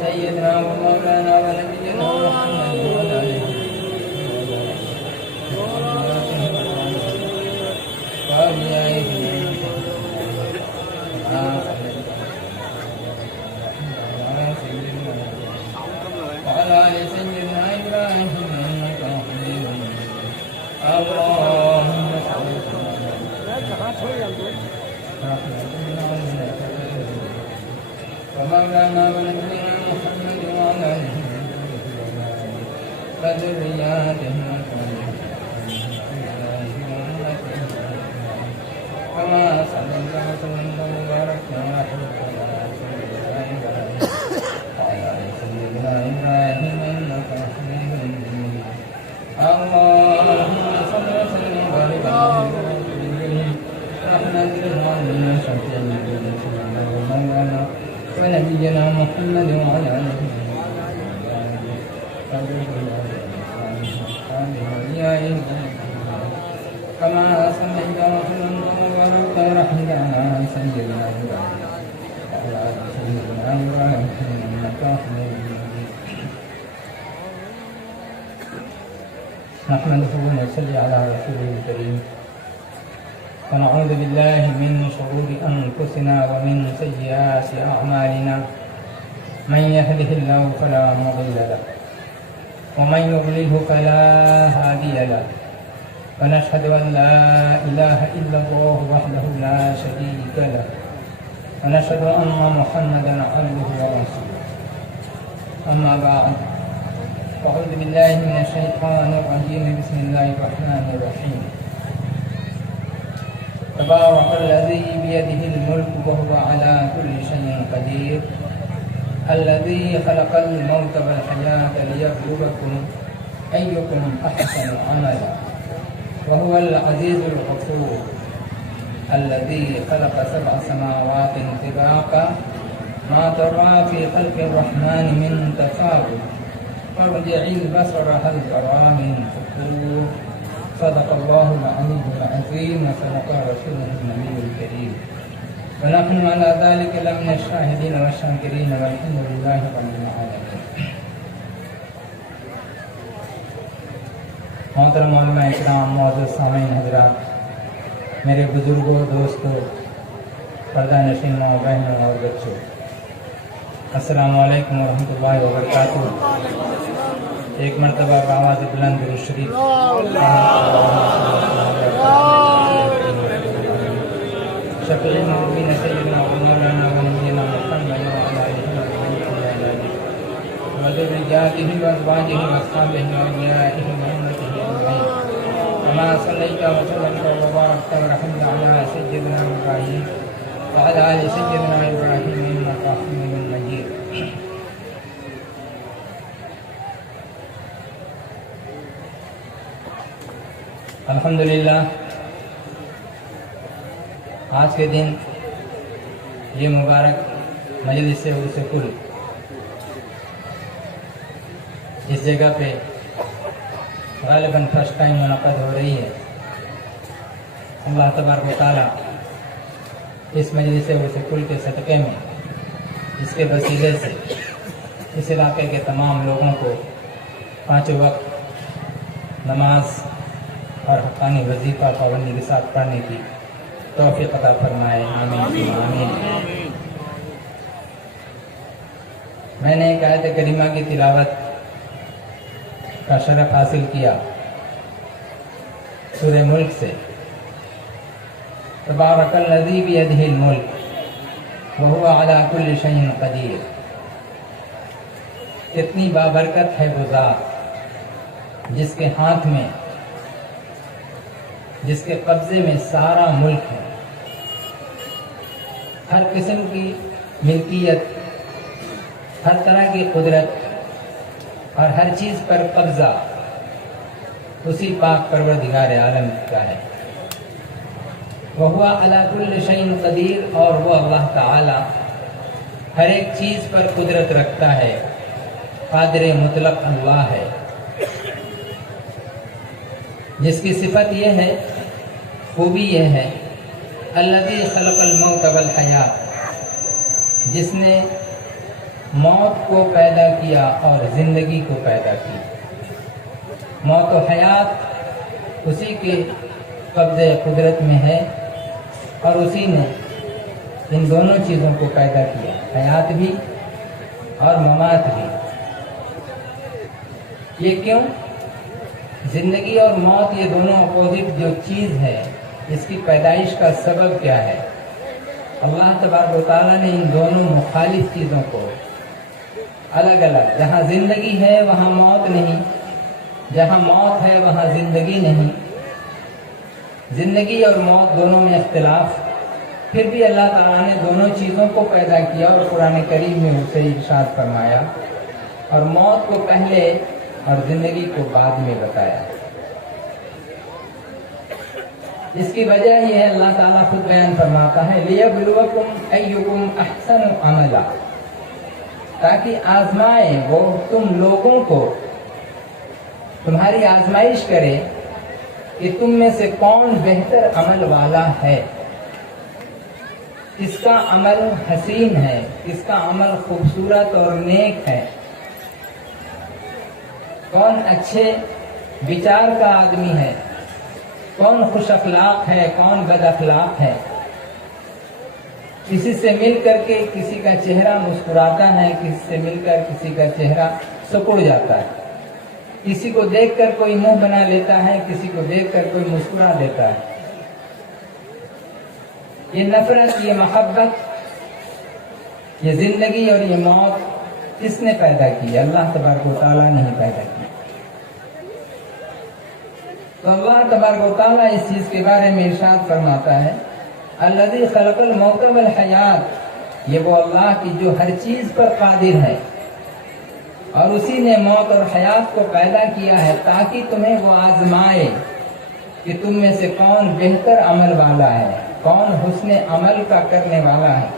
سيدنا ومولانا ونبينا محمد وعلى آله وعلى آل سيدنا إبراهيم إنك حميد مجيد. اللهم صل ومولانا ونبينا محمد وعلى آله وذرياته كما صليت وسلمت وباركت على سيدنا إبراهيم وعلى آل سيدنا إبراهيم إنك حميد مجيد. اللهم صل وسلم وبارك على رحمة العالمين شفيع مولانا ونبينا محمد وعلى آله كما صليت وسلمت وباركت ورحمت على سيدنا إبراهيم وعلى آل سيدنا إبراهيم إنك حميد مجيد. نحمده ونصلي على رسوله الكريم ونعوذ بالله من شرور أنفسنا ومن سيئات أعمالنا من يهده الله فلا مضل له ومن يضلله فلا هادي له ونشهد أن لا إله إلا الله وحده لا شريك له ونشهد أن محمدا عبده ورسوله. أما بعد أعوذ بالله من الشيطان الرجيم. بسم الله الرحمن الرحيم. تبارك الذي بيده الملك وهو على كل شيء قدير الذي خلق الموت والحياة ليبلوكم أيكم أحسن عملا وهو العزيز الغفور الذي خلق 7 سماوات طباقا ما ترى في خلق الرحمن من تفاوت فارجع البصر هل ترى من فطور. صدق الله العلي العظيم وصدق رسوله النبي الكريم ونحن على ذلك لمن الشاهدين والشاكرين والحمد لله رب العالمين. محترم علماء اکرام، معزز سامعین حضرات، میرے بزرگوں، دوستوں، پردہ نشین ماں بہنوں اور بچوں، السلام علیکم ورحمۃ اللہ وبرکاتہ. ایک مرتبہ بآواز بلند درود شریف شفیع المذنبین سیدنا مولانا ونبینا محمد وعلى آلہ وذریاتہ وازواجہ واصحابہ واولیاءہ وامتہ اجمعین. كما صليت وسلمت وباركت ورحمت على سيدنا إبراهيم وعلى آل سيدنا إبراهيم إنك حميد مجيد. الحمدللہ آج کے دن یہ مبارک مجلس عرس کل اس جگہ پہ غالباً فرسٹ ٹائم منعقد ہو رہی ہے. اللہ تبارک و تعالیٰ اس مجلس عرس کل کے صدقے میں، اس کے وسیلے سے اس علاقے کے تمام لوگوں کو 5 وقت نماز اور حقانی وظیفہ پابندی کے ساتھ پڑھنے کی توفیق عطا فرمائے. آمین آمین. میں نے ایک آیت کریمہ کی تلاوت کا شرف حاصل کیا سورہ ملک سے. تبارک الذی بیدہ الملک وہو علی کل شیء قدیر. کتنی بابرکت ہے وہ ذات جس کے ہاتھ میں، جس کے قبضے میں سارا ملک ہے. ہر قسم کی ملکیت، ہر طرح کی قدرت اور ہر چیز پر قبضہ اسی پاک پروردگار عالم کا ہے. وَهُوَ عَلَى كُلِّ شَيْءٍ قدیر. اور وہ اللہ تعالی ہر ایک چیز پر قدرت رکھتا ہے. قادر مطلق اللہ ہے، جس کی صفت یہ ہے، خوبی یہ ہے الذی خلق الموت والحیات، جس نے موت کو پیدا کیا اور زندگی کو پیدا کی۔ موت و حیات اسی کے قبضے قدرت میں ہے اور اسی نے ان دونوں چیزوں کو پیدا کیا، حیات بھی اور ممات بھی۔ یہ کیوں؟ زندگی اور موت یہ دونوں اپوزٹ جو چیز ہے، اس کی پیدائش کا سبب کیا ہے؟ اللہ تبارک و تعالیٰ نے ان دونوں مخالف چیزوں کو الگ الگ، جہاں زندگی ہے وہاں موت نہیں، جہاں موت ہے وہاں زندگی نہیں، زندگی اور موت دونوں میں اختلاف، پھر بھی اللہ تعالیٰ نے دونوں چیزوں کو پیدا کیا اور قرآن کریم میں اسے ارشاد فرمایا اور موت کو پہلے اور زندگی کو بعد میں بتایا۔ اس کی وجہ یہ ہے، اللہ تعالیٰ خود بیان فرماتا ہے لِيَبْلُوَكُمْ أَيُّكُمْ أَحْسَنُ عَمَلًا، تاکہ آزمائے وہ تم لوگوں کو، تمہاری آزمائش کرے کہ تم میں سے کون بہتر عمل والا ہے، کس کا عمل حسین ہے، کس کا عمل خوبصورت اور نیک ہے، کون اچھے وچار کا آدمی ہے، کون خوش اخلاق ہے، کون بد اخلاق ہے۔ کسی سے مل کر کے کسی کا چہرہ مسکراتا ہے، کسی سے مل کر کسی کا چہرہ سکڑ جاتا ہے، کسی کو دیکھ کر کوئی منہ بنا لیتا ہے، کسی کو دیکھ کر کوئی مسکرا دیتا ہے۔ یہ نفرت، یہ محبت، یہ زندگی اور یہ موت کس نے پیدا کی؟ اللہ تبارک و تعالیٰ نے ہی پیدا کی۔ تو اللہ تبارک و تعالیٰ اس چیز کے بارے میں ارشاد فرماتا ہے الذی خلق الموت والحیات، یہ وہ اللہ کی جو ہر چیز پر قادر ہے اور اسی نے موت اور حیات کو پیدا کیا ہے تاکہ تمہیں وہ آزمائے کہ تم میں سے کون بہتر عمل والا ہے، کون حسن عمل کا کرنے والا ہے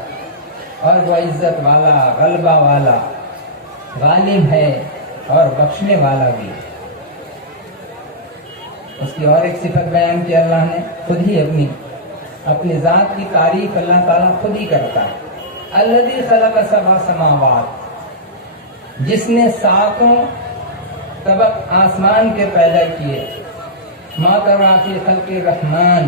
اور وہ عزت والا، غلبہ والا، غالب ہے اور بخشنے والا بھی۔ اس کی اور ایک صفت بیان کی اللہ نے، خود ہی اپنی ذات کی تعریف اللہ تعالیٰ خود ہی کرتا ہے۔ الذی خلق سبع سماوات، جس نے 7 طبق آسمان کے پیدا کیے، ما تری فی خلق الرحمن،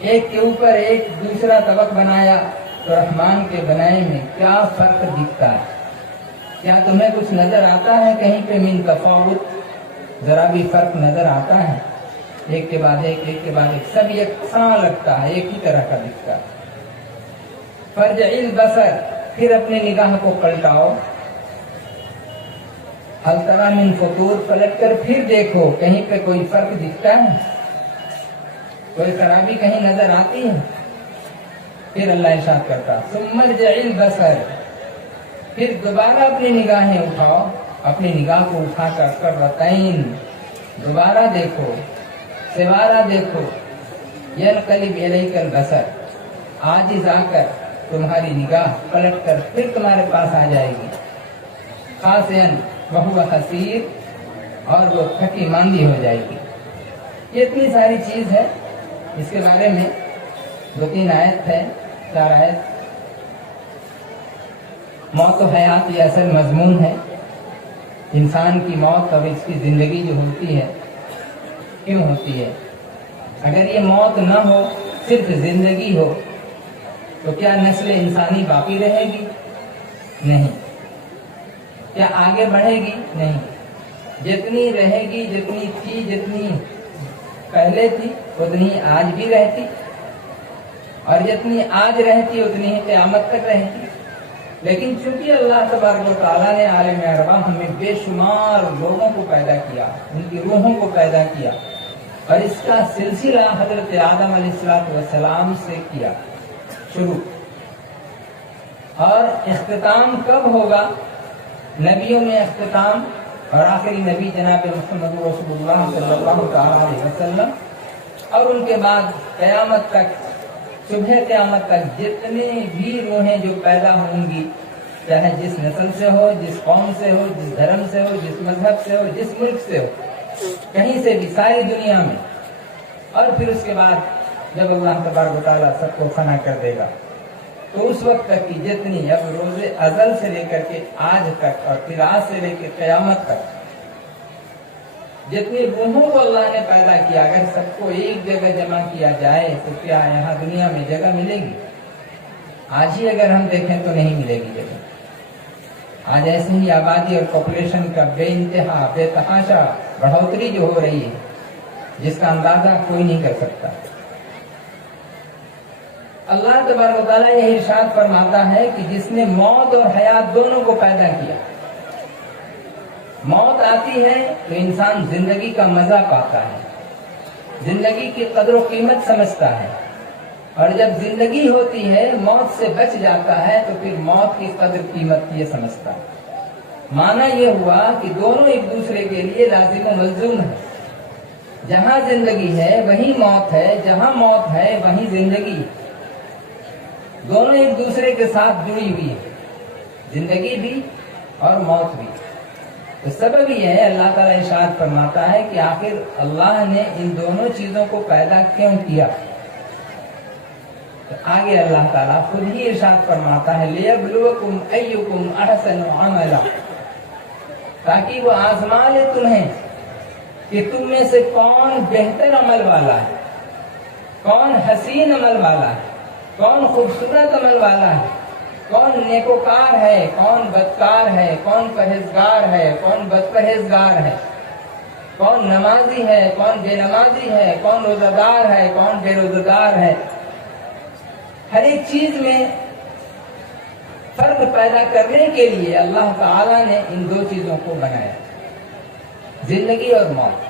ایک کے اوپر ایک دوسرا طبق بنایا تو رحمان کے بنائے میں کیا فرق دکھتا ہے؟ کیا تمہیں کچھ نظر آتا ہے کہیں پہ من تفاوت؟ ذرا بھی فرق نظر آتا ہے؟ ایک کے بعد ایک، ایک کے بعد ایک، سب یکساں لگتا ہے، ایک ہی طرح کا دکھتا ہے۔ فرجع البصر، پھر اپنی نگاہ کو پلٹاؤ، هل تری من فطور، پلٹ کر پھر دیکھو کہیں پہ کوئی فرق دکھتا ہے، کوئی خرابی کہیں نظر آتی ہے؟ پھر اللہ ارشاد کرتا ثم ارجع البصر، پھر دوبارہ اپنی نگاہیں اٹھاؤ، اپنی نگاہ کو اٹھا کر کرتین، دوبارہ دیکھو، سوارا دیکھو، ینقلب الیک البصر، عاجز آ کر تمہاری نگاہ پلٹ کر پھر تمہارے پاس آ جائے گی، خاسئا وہو حسیر، اور وہ تھکی ماندی ہو جائے گی۔ یہ اتنی ساری چیز ہے، اس کے بارے میں 2-3 آیت ہے، 4 آیت۔ موت و حیات یہ اصل مضمون ہے، انسان کی موت اور اس کی زندگی جو ہوتی ہے کیوں ہوتی ہے؟ اگر یہ موت نہ ہو، صرف زندگی ہو، تو کیا نسل انسانی باقی رہے گی؟ نہیں۔ کیا آگے بڑھے گی؟ نہیں۔ جتنی رہے گی، جتنی تھی، جتنی پہلے تھی، اتنی آج بھی رہتی، اور جتنی آج رہتی اتنی ہی قیامت تک رہتی۔ لیکن چونکہ اللہ تبارک و تعالیٰ نے عالم ارواح میں بے شمار لوگوں کو پیدا کیا، ان کی روحوں کو پیدا کیا، اور اس کا سلسلہ حضرت آدم علیہ السلام سے کیا شروع، اور اختتام کب ہوگا؟ نبیوں میں اختتام، اور آخری نبی جناب محمد رسول اللہ صلی اللہ علیہ وسلم، اور ان کے بعد قیامت تک، صبح قیامت تک جتنے بھی روحیں جو پیدا ہوں گی، چاہے جس نسل سے ہو، جس قوم سے ہو، جس دھرم سے ہو، جس مذہب سے ہو، جس ملک سے ہو، کہیں سے بھی، ساری دنیا میں، اور پھر اس کے بعد جب اللہ تبارک و تعالیٰ سب کو فنا کر دے گا تو اس وقت تک کی جتنی اب روز ازل سے لے کر کے آج تک اور پھر آج سے لے کے قیامت تک جتنی روحوں کو اللہ نے پیدا کیا، اگر سب کو ایک جگہ جمع کیا جائے تو کیا یہاں دنیا میں جگہ ملے گی؟ آج ہی اگر ہم دیکھیں تو نہیں ملے گی جگہ۔ آج ایسے ہی آبادی اور پاپولیشن کا بے انتہا بے تحاشا بڑھوتری جو ہو رہی ہے، جس کا اندازہ کوئی نہیں کر سکتا۔ اللہ تبارک و تعالیٰ یہ ارشاد فرماتا ہے کہ جس نے موت اور حیات دونوں کو پیدا کیا، موت آتی ہے تو انسان زندگی کا مزہ پاتا ہے، زندگی کی قدر و قیمت سمجھتا ہے، اور جب زندگی ہوتی ہے موت سے بچ جاتا ہے تو پھر موت کی قدر قیمت یہ سمجھتا ہے۔ معنی یہ ہوا کہ دونوں ایک دوسرے کے لیے لازم و ملزوم ہے۔ جہاں زندگی ہے وہیں موت ہے، جہاں موت ہے وہیں زندگی، دونوں ایک دوسرے کے ساتھ جڑی ہوئی ہے، زندگی بھی اور موت بھی۔ تو سبب یہ ہے، اللہ تعالیٰ ارشاد فرماتا ہے کہ آخر اللہ نے ان دونوں چیزوں کو پیدا کیوں کیا؟ تو آگے اللہ تعالیٰ خود ہی ارشاد فرماتا ہے لِيَبْلُوَكُمْ أَيُّكُمْ أَحْسَنُ عَمَلًا، تاکہ وہ آزما لے تمہیں کہ تم میں سے کون بہتر عمل والا ہے، کون حسین عمل والا ہے، کون خوبصورت عمل والا ہے، کون نیکوکار ہے، کون بدکار ہے، کون پرہیزگار ہے، کون بد پرہیزگار ہے، کون نمازی ہے، کون بے نمازی ہے، کون روزہ دار ہے، کون بے روزہ دار ہے۔ ہر ایک چیز میں فرق پیدا کرنے کے لیے اللہ تعالیٰ نے ان دو چیزوں کو بنایا، زندگی اور موت۔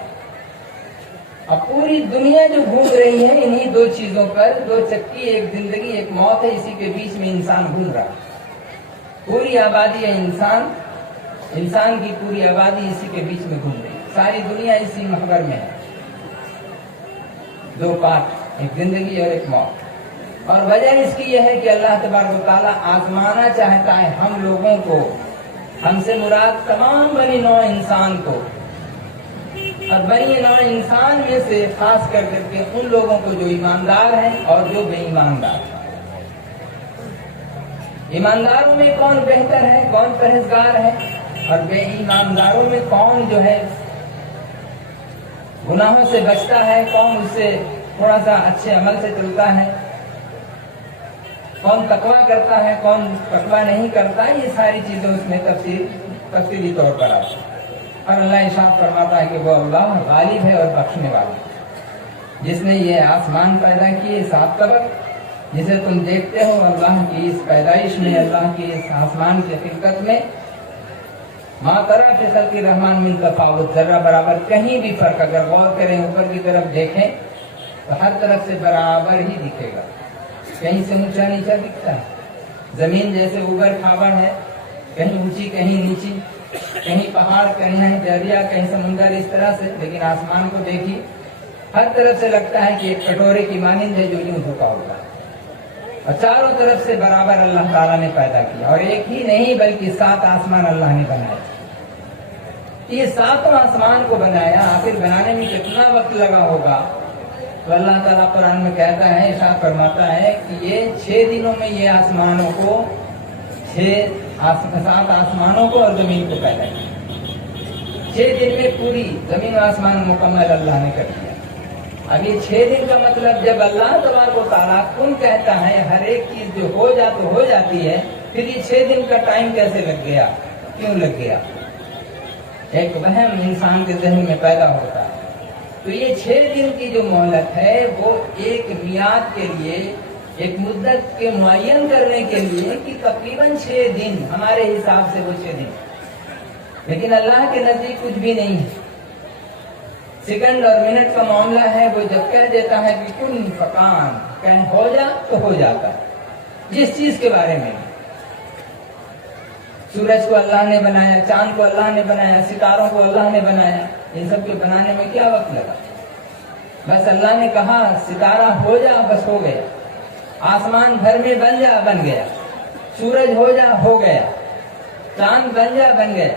اب پوری دنیا جو گھوم رہی ہے انہی دو چیزوں پر، دو چکی، ایک زندگی ایک موت ہے، اسی کے بیچ میں انسان گھوم رہا ہے۔ پوری آبادی ہے انسان کی پوری آبادی اسی کے بیچ میں گھوم رہی ہے، ساری دنیا اسی محور میں ہے، دو پارٹ، ایک زندگی اور ایک موت۔ اور وجہ اس کی یہ ہے کہ اللہ تبارک و تعالیٰ آزمانا چاہتا ہے ہم لوگوں کو، ہم سے مراد تمام بنی نوع انسان کو، اور بنی نوع انسان میں سے خاص کر کے ان لوگوں کو جو ایماندار ہیں اور جو بے ایماندار ہیں۔ ایمانداروں میں کون بہتر ہے، کون پرہیزگار ہے، اور بے ایمانداروں میں کون جو ہے گناہوں سے بچتا ہے، کون اس سے تھوڑا سا اچھے عمل سے چلتا ہے، کون تقویٰ کرتا ہے، کون تقویٰ نہیں کرتا، یہ ساری چیزیں اس میں تفصیلی طور پر آتی ہیں۔ اور اللہ ارشاد فرماتا ہے کہ وہ اللہ غالب ہے اور بخشنے والا، جس نے یہ آسمان پیدا کیے، 7 طبق، جسے تم دیکھتے ہو اللہ کی اس پیدائش میں، اللہ کی اس آسمان کی خلقت میں، ما تری فی خلق الرحمن من تفاوت، ذرہ برابر کہیں بھی فرق، اگر غور کریں اوپر کی طرف دیکھیں تو ہر طرف سے برابر ہی دکھے گا، کہیں سے اونچا نیچا دکھتا ہے، زمین جیسے اوبر کھابڑ ہے، کہیں اونچی کہیں نیچی، کہیں پہاڑ کہیں دریا کہیں سمندر، اس طرح سے، لیکن آسمان کو دیکھیے ہر طرف سے لگتا ہے کہ ایک کٹورے کی مانند ہے جو یوں جھکا ہوگا، اور چاروں طرف سے برابر اللہ تعالیٰ نے پیدا کیا، اور ایک ہی نہیں بلکہ 7 آسمان اللہ نے بنائے۔ یہ 7 آسمان کو بنایا، آخر بنانے میں کتنا وقت لگا ہوگا؟ تو اللہ تعالیٰ قرآن میں کہتا ہے، ارشاد فرماتا ہے کہ یہ 6 دنوں میں یہ آسمانوں کو، 7 آسمانوں کو اور زمین کو پیدا کیا، 6 دن میں پوری زمین و آسمان مکمل اللہ نے کر دیا۔ اب یہ 6 دن کا مطلب جب اللہ تبارک و تعالیٰ کن کہتا ہے، ہر ایک چیز جو ہو جاتی ہے، پھر یہ 6 دن کا ٹائم کیسے لگ گیا، کیوں لگ گیا؟ ایک وہم انسان کے ذہن میں پیدا ہوتا ہے۔ تو یہ 6 دن کی جو مہلت ہے وہ ایک میعاد کے لیے، ایک مدت کے معین کرنے کے لیے کہ تقریباً 6 دن، ہمارے حساب سے وہ 6 دن، لیکن اللہ کے نزدیک کچھ بھی نہیں ہے، سیکنڈ اور منٹ کا معاملہ ہے۔ وہ جب کہہ دیتا ہے کہ کن فکان، کہیں ہو جا تو ہو جاتا ہے، جس چیز کے بارے میں۔ سورج کو اللہ نے بنایا، چاند کو اللہ نے بنایا، ستاروں کو اللہ نے بنایا، ان سب کے بنانے میں کیا وقت لگا؟ بس اللہ نے کہا ستارہ ہو جا، بس ہو گیا، آسمان گھر میں بن جا، بن گیا، سورج ہو جا، ہو گیا، چاند بن جا، بن گیا۔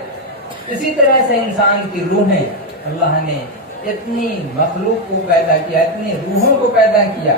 اسی طرح سے انسان کی روحیں، اللہ نے اتنی مخلوق کو پیدا کیا، اتنی روحوں کو پیدا کیا،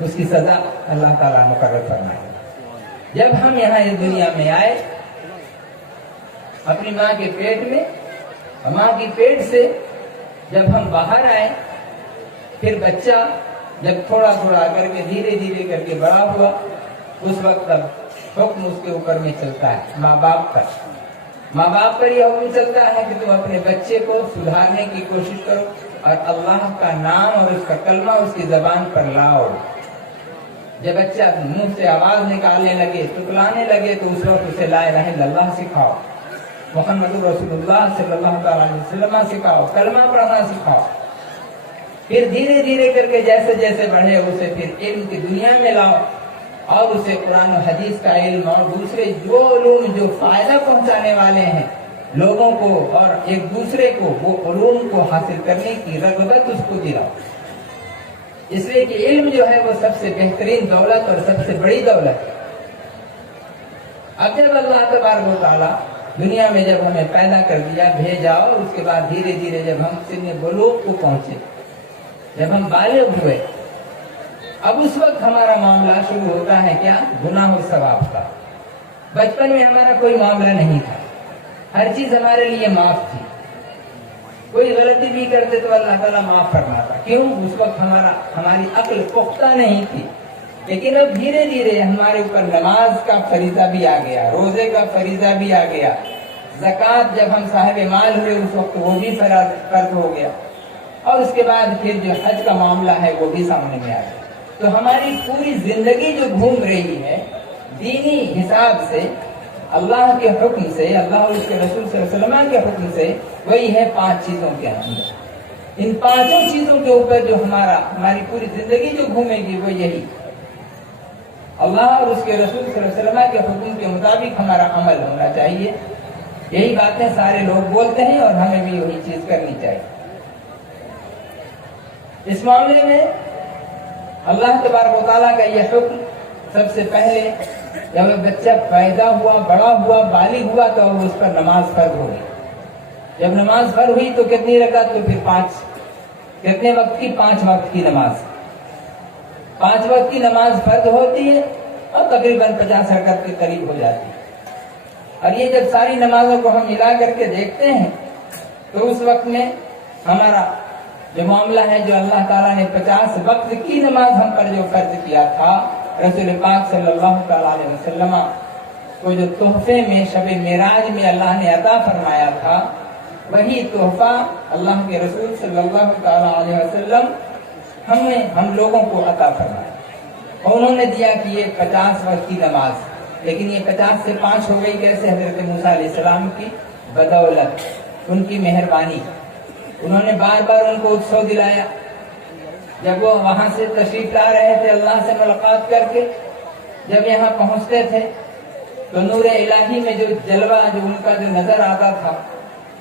اس کی سزا اللہ تعالیٰ مقرر فرمائے گا۔ جب ہم یہاں اس دنیا میں آئے اپنی ماں کے پیٹ میں، ماں کی پیٹ سے جب ہم باہر آئے، پھر بچہ جب تھوڑا تھوڑا کر کے دھیرے دھیرے کر کے بڑا ہوا، اس وقت اب حکم اس کے اوپر میں چلتا ہے ماں باپ پر یہ حکم چلتا ہے کہ تم اپنے بچے کو سدھارنے کی کوشش کرو اور اللہ کا نام اور اس کا کلمہ اس کی زبان پر لاؤ۔ جب بچہ منہ سے آواز نکالنے لگے، ٹکلانے لگے، تو اس وقت اسے لا الہ الا اللہ سکھاؤ، محمد رسول اللہ صلی اللہ علیہ وسلم سکھاؤ، کلمہ پڑھنا سکھاؤ۔ پھر دھیرے دھیرے کر کے جیسے جیسے بڑھے اسے پھر علم کی دنیا میں لاؤ اور اسے قرآن و حدیث کا علم اور دوسرے جو علوم جو فائدہ پہنچانے والے ہیں لوگوں کو اور ایک دوسرے کو، وہ علوم کو حاصل کرنے کی رغبت اس کو دلاؤ۔ اس لیے کہ علم جو ہے وہ سب سے بہترین دولت اور سب سے بڑی دولت ہے۔ اب جب اللہ تبارک و تعالیٰ دنیا میں جب ہمیں پیدا کر دیا، بھیجا، اور اس کے بعد دھیرے دھیرے جب ہم سن بلوغ کو پہنچے، جب ہم بالغ ہوئے، اب اس وقت ہمارا معاملہ شروع ہوتا ہے کیا؟ گناہ و ثواب کا۔ بچپن میں ہمارا کوئی معاملہ نہیں تھا، ہر چیز ہمارے لیے معاف تھی، کوئی غلطی بھی کرتے تو اللہ تعالیٰ معاف فرماتا۔ کیوں؟ اس وقت ہماری عقل پختہ نہیں تھی۔ لیکن اب دھیرے دھیرے ہمارے اوپر نماز کا فریضہ بھی آ گیا، روزے کا فریضہ بھی آ گیا، زکوٰۃ جب ہم صاحب مال ہوئے اس وقت وہ بھی فرض ہو گیا، اور اس کے بعد پھر جو حج کا معاملہ ہے وہ بھی سامنے میں آ گیا۔ تو ہماری پوری زندگی جو گھوم رہی ہے دینی حساب سے، اللہ کے حکم سے، اللہ اور اس کے رسول صلی اللہ علیہ وسلم کے حکم سے، وہی ہے 5 چیزوں کے اندر۔ ان 5 چیزوں کے اوپر جو ہماری پوری زندگی جو گھومے گی وہ یہی اللہ اور اس کے رسول صلی اللہ علیہ وسلم کے حکم کے مطابق ہمارا عمل ہونا چاہیے۔ یہی باتیں سارے لوگ بولتے ہیں اور ہمیں بھی وہی چیز کرنی چاہیے۔ اس معاملے میں اللہ تبارک و تعالیٰ کا یہ حکم سب سے پہلے جب بچہ پیدا ہوا، بڑا ہوا، بالغ ہوا تو اس پر نماز فرض ہوگی۔ جب نماز فرض ہوئی تو کتنی رکعت؟ تو پھر 5 کتنے وقت کی؟ 5 وقت کی نماز۔ 5 وقت کی نماز فرض ہوتی ہے اور تقریباً 50 رکعت کے قریب ہو جاتی ہے۔ اور یہ جب ساری نمازوں کو ہم ملا کر کے دیکھتے ہیں تو اس وقت میں ہمارا جو معاملہ ہے، جو اللہ تعالیٰ نے 50 وقت کی نماز ہم پر جو فرض کیا تھا، رسول پاک صلی اللہ تعالیٰ علیہ وسلم کو جو تحفے میں شب معراج میں اللہ نے عطا فرمایا تھا، وہی تحفہ اللہ کے رسول صلی اللہ تعالیٰ علیہ وسلم ہم لوگوں کو عطا فرمایا، اور انہوں نے دیا کہ یہ 50 وقت کی نماز، لیکن یہ 50 سے 5 ہو گئی کیسے؟ حضرت موسیٰ علیہ السلام کی بدولت، ان کی مہربانی۔ انہوں نے بار بار ان کو اتسو دلایا۔ جب وہ وہاں سے تشریف لا رہے تھے اللہ سے ملاقات کر کے، جب یہاں پہنچتے تھے تو نور الہی میں جو جلوہ جو ان کا جو نظر آتا تھا،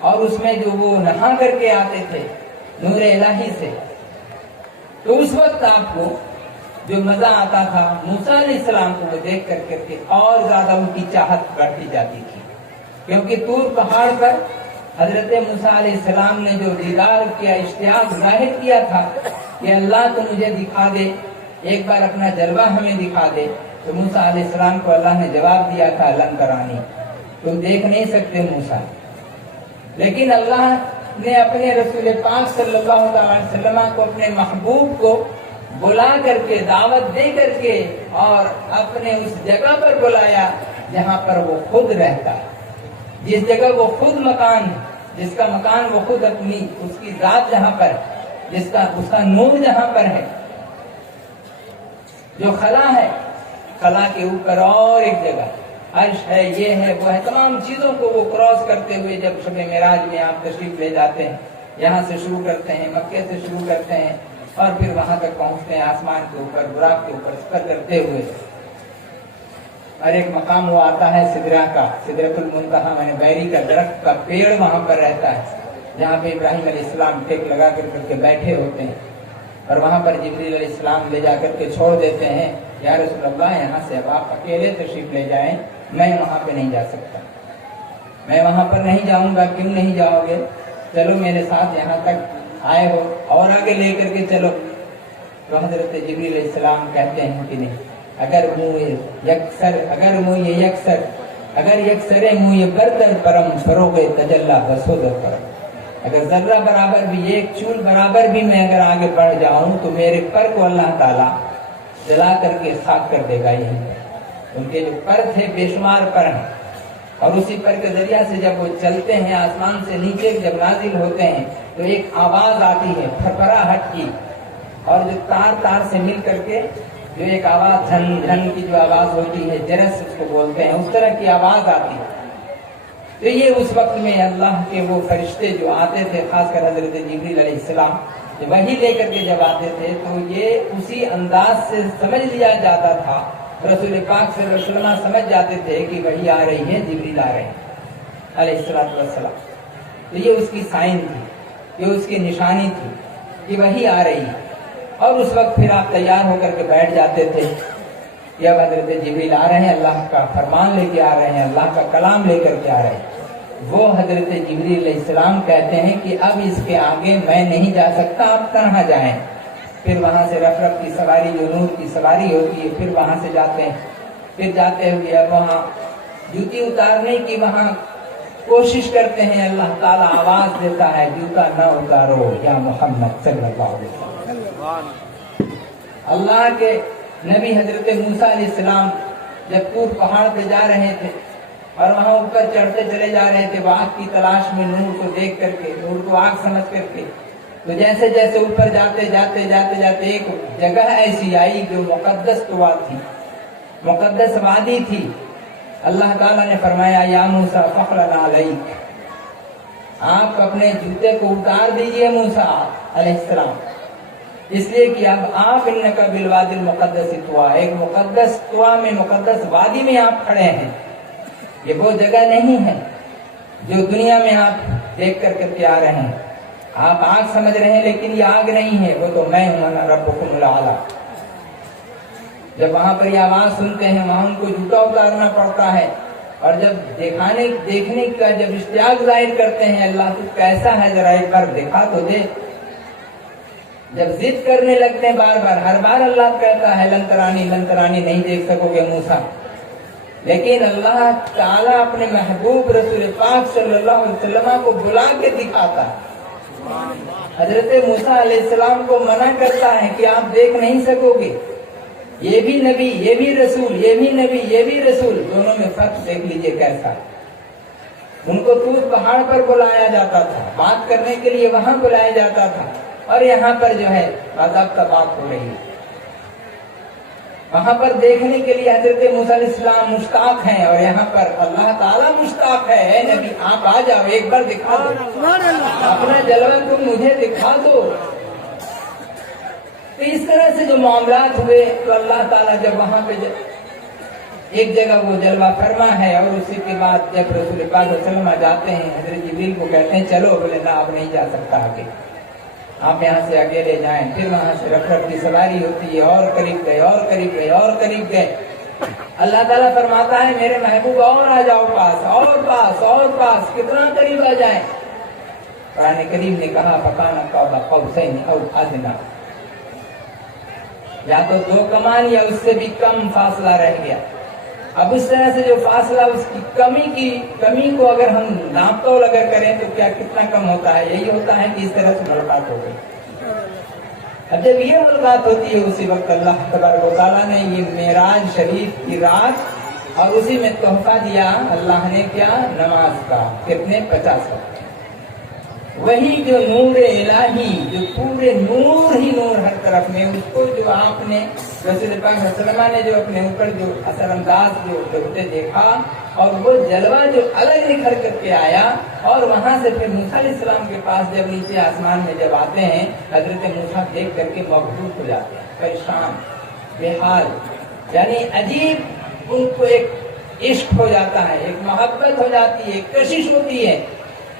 اور اس میں جو وہ نہا کر کے آتے تھے نور الہی سے، تو اس وقت آپ کو جو مزہ آتا تھا موسیٰ علیہ السلام کو وہ دیکھ کر کے اور زیادہ ان کی چاہت بڑھتی جاتی تھی، کیونکہ طور پہاڑ پر حضرت موسیٰ علیہ السلام نے جو دیدار کیا، اشتیاق ظاہر کیا تھا کہ اللہ تو مجھے دکھا دے، ایک بار اپنا جلوہ ہمیں دکھا دے، تو موسیٰ علیہ السلام کو اللہ نے جواب دیا تھا لن ترانی، تم دیکھ نہیں سکتے موسیٰ۔ لیکن اللہ نے اپنے رسول پاک صلی اللہ علیہ وسلم کو، اپنے محبوب کو بلا کر کے، دعوت دے کر کے، اور اپنے اس جگہ پر بلایا جہاں پر وہ خود رہتا ہے، جس جگہ وہ خود مکان، جس کا مکان وہ خود اپنی، اس کی ذات جہاں پر، اس کا نور جہاں پر ہے، جو خلا ہے، خلا کے اوپر اور ایک جگہ عرش ہے، یہ ہے، وہ ہے، تمام چیزوں کو وہ کراس کرتے ہوئے جب شب معراج میں آپ تشریف لے جاتے ہیں، یہاں سے شروع کرتے ہیں، مکے سے شروع کرتے ہیں، اور پھر وہاں تک پہنچتے ہیں آسمان کے اوپر، براق کے اوپر سفر کرتے ہوئے، اور ایک مقام وہ آتا ہے سدرہ کا، سدرۃ المنتہا، میں نے بیری کا درخت کا پیڑ وہاں پر رہتا ہے، جہاں پہ ابراہیم علیہ السلام ٹیک لگا کر کے بیٹھے ہوتے ہیں، اور وہاں پر جبریل علیہ السلام لے جا کر کے چھوڑ دیتے ہیں، یا رسول اللہ یہاں سے اب آپ اکیلے تشریف لے جائیں، میں وہاں پہ نہیں جا سکتا، میں وہاں پر نہیں جاؤں گا۔ کیوں نہیں جاؤ گے؟ چلو میرے ساتھ یہاں تک آئے ہو اور آگے لے کر کے چلو. تو حضرت جبریل علیہ السلام کہتے ہیں کہ نہیں، اگر یکسر موی بردر پرم فروغ تجلا بسودر پرم. اگر ذرہ برابر بھی، ایک چول برابر بھی میں اگر آگے بڑھ جاؤں تو میرے پر کو اللہ تعالیٰ جلا کر کے خاک کر دے گا. یہیں ان کے جو پر تھے بے شمار پر ہیں، اور اسی پر کے ذریعہ سے جب وہ چلتے ہیں آسمان سے نیچے جب نازل ہوتے ہیں تو ایک آواز آتی ہے پھرپھراہٹ کی، اور جو تار سے مل کر کے جو ایک آواز جھن جھن کی جو آواز ہوتی ہے، جرس اس کو بولتے ہیں، اس طرح کی آواز آتی ہے. تو یہ اس وقت میں اللہ کے وہ فرشتے جو آتے تھے، خاص کر حضرت جبریل علیہ السلام وہی لے کر کے جب آتے تھے تو یہ اسی انداز سے سمجھ لیا جاتا تھا. رسول پاک صلی اللہ علیہ وسلم سمجھ جاتے تھے کہ وہی آ رہی ہے، جبریل آ رہے ہیں علیہ السلام. تو یہ اس کی سائن تھی، یہ اس کی نشانی تھی کہ وہی آ رہی ہے. اور اس وقت پھر آپ تیار ہو کر کے بیٹھ جاتے تھے کہ اب حضرت جبریل آ رہے ہیں، اللہ کا فرمان لے کے آ رہے ہیں، اللہ کا کلام لے کر کے آ رہے ہیں. وہ حضرت جبریل علیہ السلام کہتے ہیں کہ اب اس کے آگے میں نہیں جا سکتا، آپ کہاں جائیں. پھر وہاں سے رف رف کی سواری جو نور کی سواری ہوتی ہے، پھر وہاں سے جاتے ہیں. پھر جاتے ہوئے اب وہاں جوتی اتارنے کی وہاں کوشش کرتے ہیں. اللہ تعالیٰ آواز دیتا ہے جوتا نہ اتارو یا محمد صلی اللہ علیہ وسلم. اللہ کے نبی حضرت موسیٰ علیہ السلام جب طور پہاڑ پہ جا رہے تھے اور وہاں اوپر چڑھتے چلے جا رہے تھے، آگ کی تلاش میں نور کو دیکھ کر کے، نور کو آگ سمجھ کر کے، تو جیسے جیسے اوپر جاتے جاتے جاتے جاتے ایک جگہ ایسی آئی جو مقدس طوا تھی، مقدس وادی تھی. اللہ تعالیٰ نے فرمایا یا موسیٰ فخلع علیک، آپ اپنے جوتے کو اتار دیجئے موسیٰ علیہ السلام، اس لیے کہ اب آپ انکا بالوادی المقدس طوا، ایک مقدس طوا میں، مقدس وادی میں آپ کھڑے ہیں. یہ وہ جگہ نہیں ہے جو دنیا میں آپ دیکھ کر کے آ رہے ہیں. آپ آگ سمجھ رہے ہیں لیکن یہ آگ نہیں ہے، وہ تو میں ہوں، انا ربکم الاعلی. جب وہاں پر یہ آواز سنتے ہیں وہاں ان کو جوتا اتارنا پڑتا ہے، اور جب دیکھنے کا جب اشتیاق ظاہر کرتے ہیں، اللہ تو کیسا ہے ذرا ایک بار دکھا تو دے. جب ضد کرنے لگتے ہیں بار بار، ہر بار اللہ کہتا ہے لن ترانی نہیں دیکھ سکو گے موسیٰ، لیکن اللہ تعالیٰ اپنے محبوب رسول پاک صلی اللہ علیہ وسلم کو بلا کے دکھاتا ہے. حضرت موسیٰ علیہ السلام کو منع کرتا ہے کہ آپ دیکھ نہیں سکو گے. یہ بھی نبی، یہ بھی رسول، یہ بھی نبی، یہ بھی رسول، دونوں میں فرق دیکھ لیجئے کیسا. ان کو طور پہاڑ پر بلایا جاتا تھا، بات کرنے کے لیے وہاں بلایا جاتا تھا، اور یہاں پر جو ہے عذاب کا بات ہو رہی ہے. وہاں پر دیکھنے کے لیے حضرت موسیٰ علیہ السلام مشتاق ہیں، اور یہاں پر اللہ تعالیٰ مشتاق ہے. اے نبی آپ آ جاؤ، ایک بار دکھا دو اپنا جلوہ، تم مجھے دکھا دو. تو اس طرح سے جو معاملات ہوئے تو اللہ تعالیٰ جب وہاں پہ ایک جگہ وہ جلوہ فرما ہے، اور اسی کے بعد جب رسول پاک صلی اللہ علیہ وسلم جاتے ہیں حضرت جبریل کو کہتے ہیں چلو، بولے نہ اب نہیں جا سکتا آگے، آپ یہاں سے اکیلے جائیں. پھر وہاں سے رف رف کی سواری ہوتی ہے، اور قریب گئے اور قریب گئے اور قریب گئے. اللہ تعالیٰ فرماتا ہے میرے محبوب اور آ جاؤ پاس، اور پاس اور پاس، کتنا قریب آ جائیں. قرآن کریم نے کہا فَكَانَ قَابَ قَوْسَيْنِ أَوْ أَدْنَىٰ، یا تو 2 کمان یا اس سے بھی کم فاصلہ رہ گیا. اب اس طرح سے جو فاصلہ، اس کی کمی کو اگر ہم ناپ تول اگر کریں تو کیا کتنا کم ہوتا ہے؟ یہی ہوتا ہے کہ اس طرح سے ملاقات ہو گئی. اب جب یہ ملاقات ہوتی ہے اسی وقت اللہ تبارک و تعالیٰ نے یہ معراج شریف کی رات، اور اسی میں تحفہ دیا اللہ نے کیا؟ نماز کا. کتنے؟ 50 وقت. وہی جو نور الہی، جو پورے نور ہی نور ہر طرف میں، اس کو جو آپ نے رسول پاک صلی اللہ علیہ وسلم نے جو اپنے اوپر جو اثر انداز جو ہوتے دیکھا، اور وہ جلوہ جو الگ نکھر کر کے آیا، اور وہاں سے پھر موسیٰ علیہ السلام کے پاس جب نیچے آسمان میں جب آتے ہیں، حضرت موسیٰ دیکھ کر کے مغلوب ہو جاتے ہیں، پریشان، بے حال، یعنی عجیب ان کو ایک عشق ہو جاتا ہے، ایک محبت ہو جاتی ہے، ایک کشش ہوتی ہے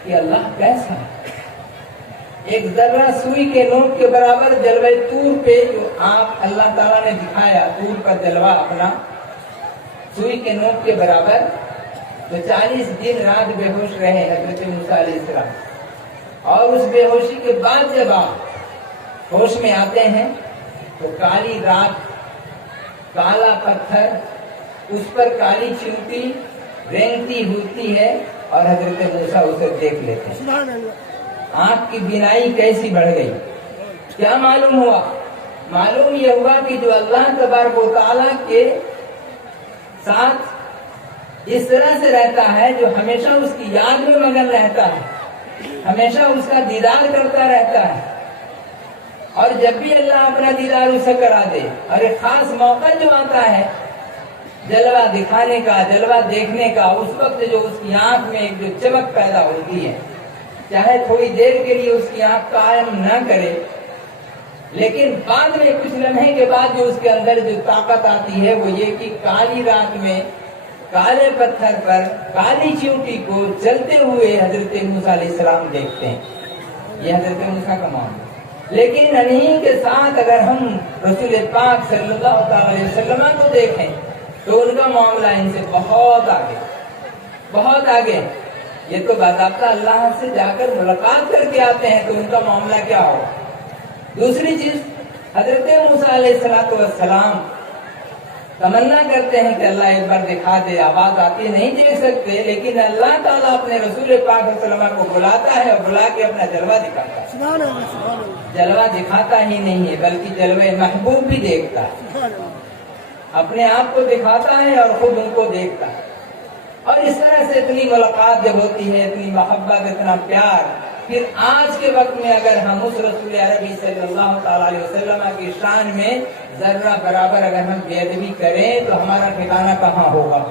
کہ اللہ کیسا ہے. ایک ذرہ سوئی کے نوک کے برابر جلوہ طور پہ جو آپ اللہ تعالیٰ نے دکھایا، طور پر جلوہ اپنا سوئی کے نوک کے برابر، تو 40 دن رات بے ہوش رہے حضرت موسیٰ علیہ السلام. اور اس بے ہوشی کے بعد جب آپ ہوش میں آتے ہیں تو کالی رات، کالا پتھر، اس پر کالی چیونٹی رینگتی ہوتی ہے اور حضرت موسیٰ اسے دیکھ لیتے ہیں۔ آنکھ کی بینائی کیسی بڑھ گئی؟ کیا معلوم ہوا؟ معلوم یہ ہوا کہ جو اللہ تبارک و تعالیٰ کے ساتھ اس طرح سے رہتا ہے، جو ہمیشہ اس کی یاد میں مگن رہتا ہے، ہمیشہ اس کا دیدار کرتا رہتا ہے، اور جب بھی اللہ اپنا دیدار اسے کرا دے اور ایک خاص موقع جو آتا ہے جلوہ دکھانے کا، جلوہ دیکھنے کا، اس وقت جو اس کی آنکھ میں ایک جو چمک پیدا ہوتی ہے، چاہے تھوڑی دیر کے لیے اس کی آنکھ قائم نہ کرے، لیکن بعد میں کچھ لمحے کے بعد جو اس کے اندر جو طاقت آتی ہے وہ یہ کہ کالی رات میں کالے پتھر پر کالی چیونٹی کو چلتے ہوئے حضرت موسیٰ علیہ السلام دیکھتے ہیں۔ یہ حضرت موسیٰ کا معاملہ۔ لیکن انہی کے ساتھ اگر ہم رسول پاک صلی اللہ علیہ وسلم کو دیکھیں تو ان کا معاملہ ان سے بہت آگے، بہت آگے۔ یہ تو باضابطہ اللہ سے جا کر ملاقات کر کے آتے ہیں تو ان کا معاملہ کیا ہو۔ دوسری چیز، حضرت موسیٰ علیہ السلام تمنا کرتے ہیں کہ اللہ ایک بار دکھا دے، آواز آتی نہیں دیکھ سکتے، لیکن اللہ تعالیٰ اپنے رسول پاک صلی اللہ علیہ وسلم کو بلاتا ہے اور بلا کے اپنا جلوہ دکھاتا ہے۔ جلوہ دکھاتا ہی نہیں ہے بلکہ جلوہ محبوب بھی دیکھتا ہے، اپنے آپ کو دکھاتا ہے اور خود ان کو دیکھتا ہے۔ اور اس طرح سے اتنی ملاقات جب ہوتی ہے، اتنی محبت، اتنا پیار، پھر آج کے وقت میں اگر ہم اس رسول عربی صلی اللہ تعالی علیہ وسلم کی شان میں ذرہ برابر اگر ہم بے ادبی کریں تو ہمارا ٹھکانہ کہاں ہوگا؟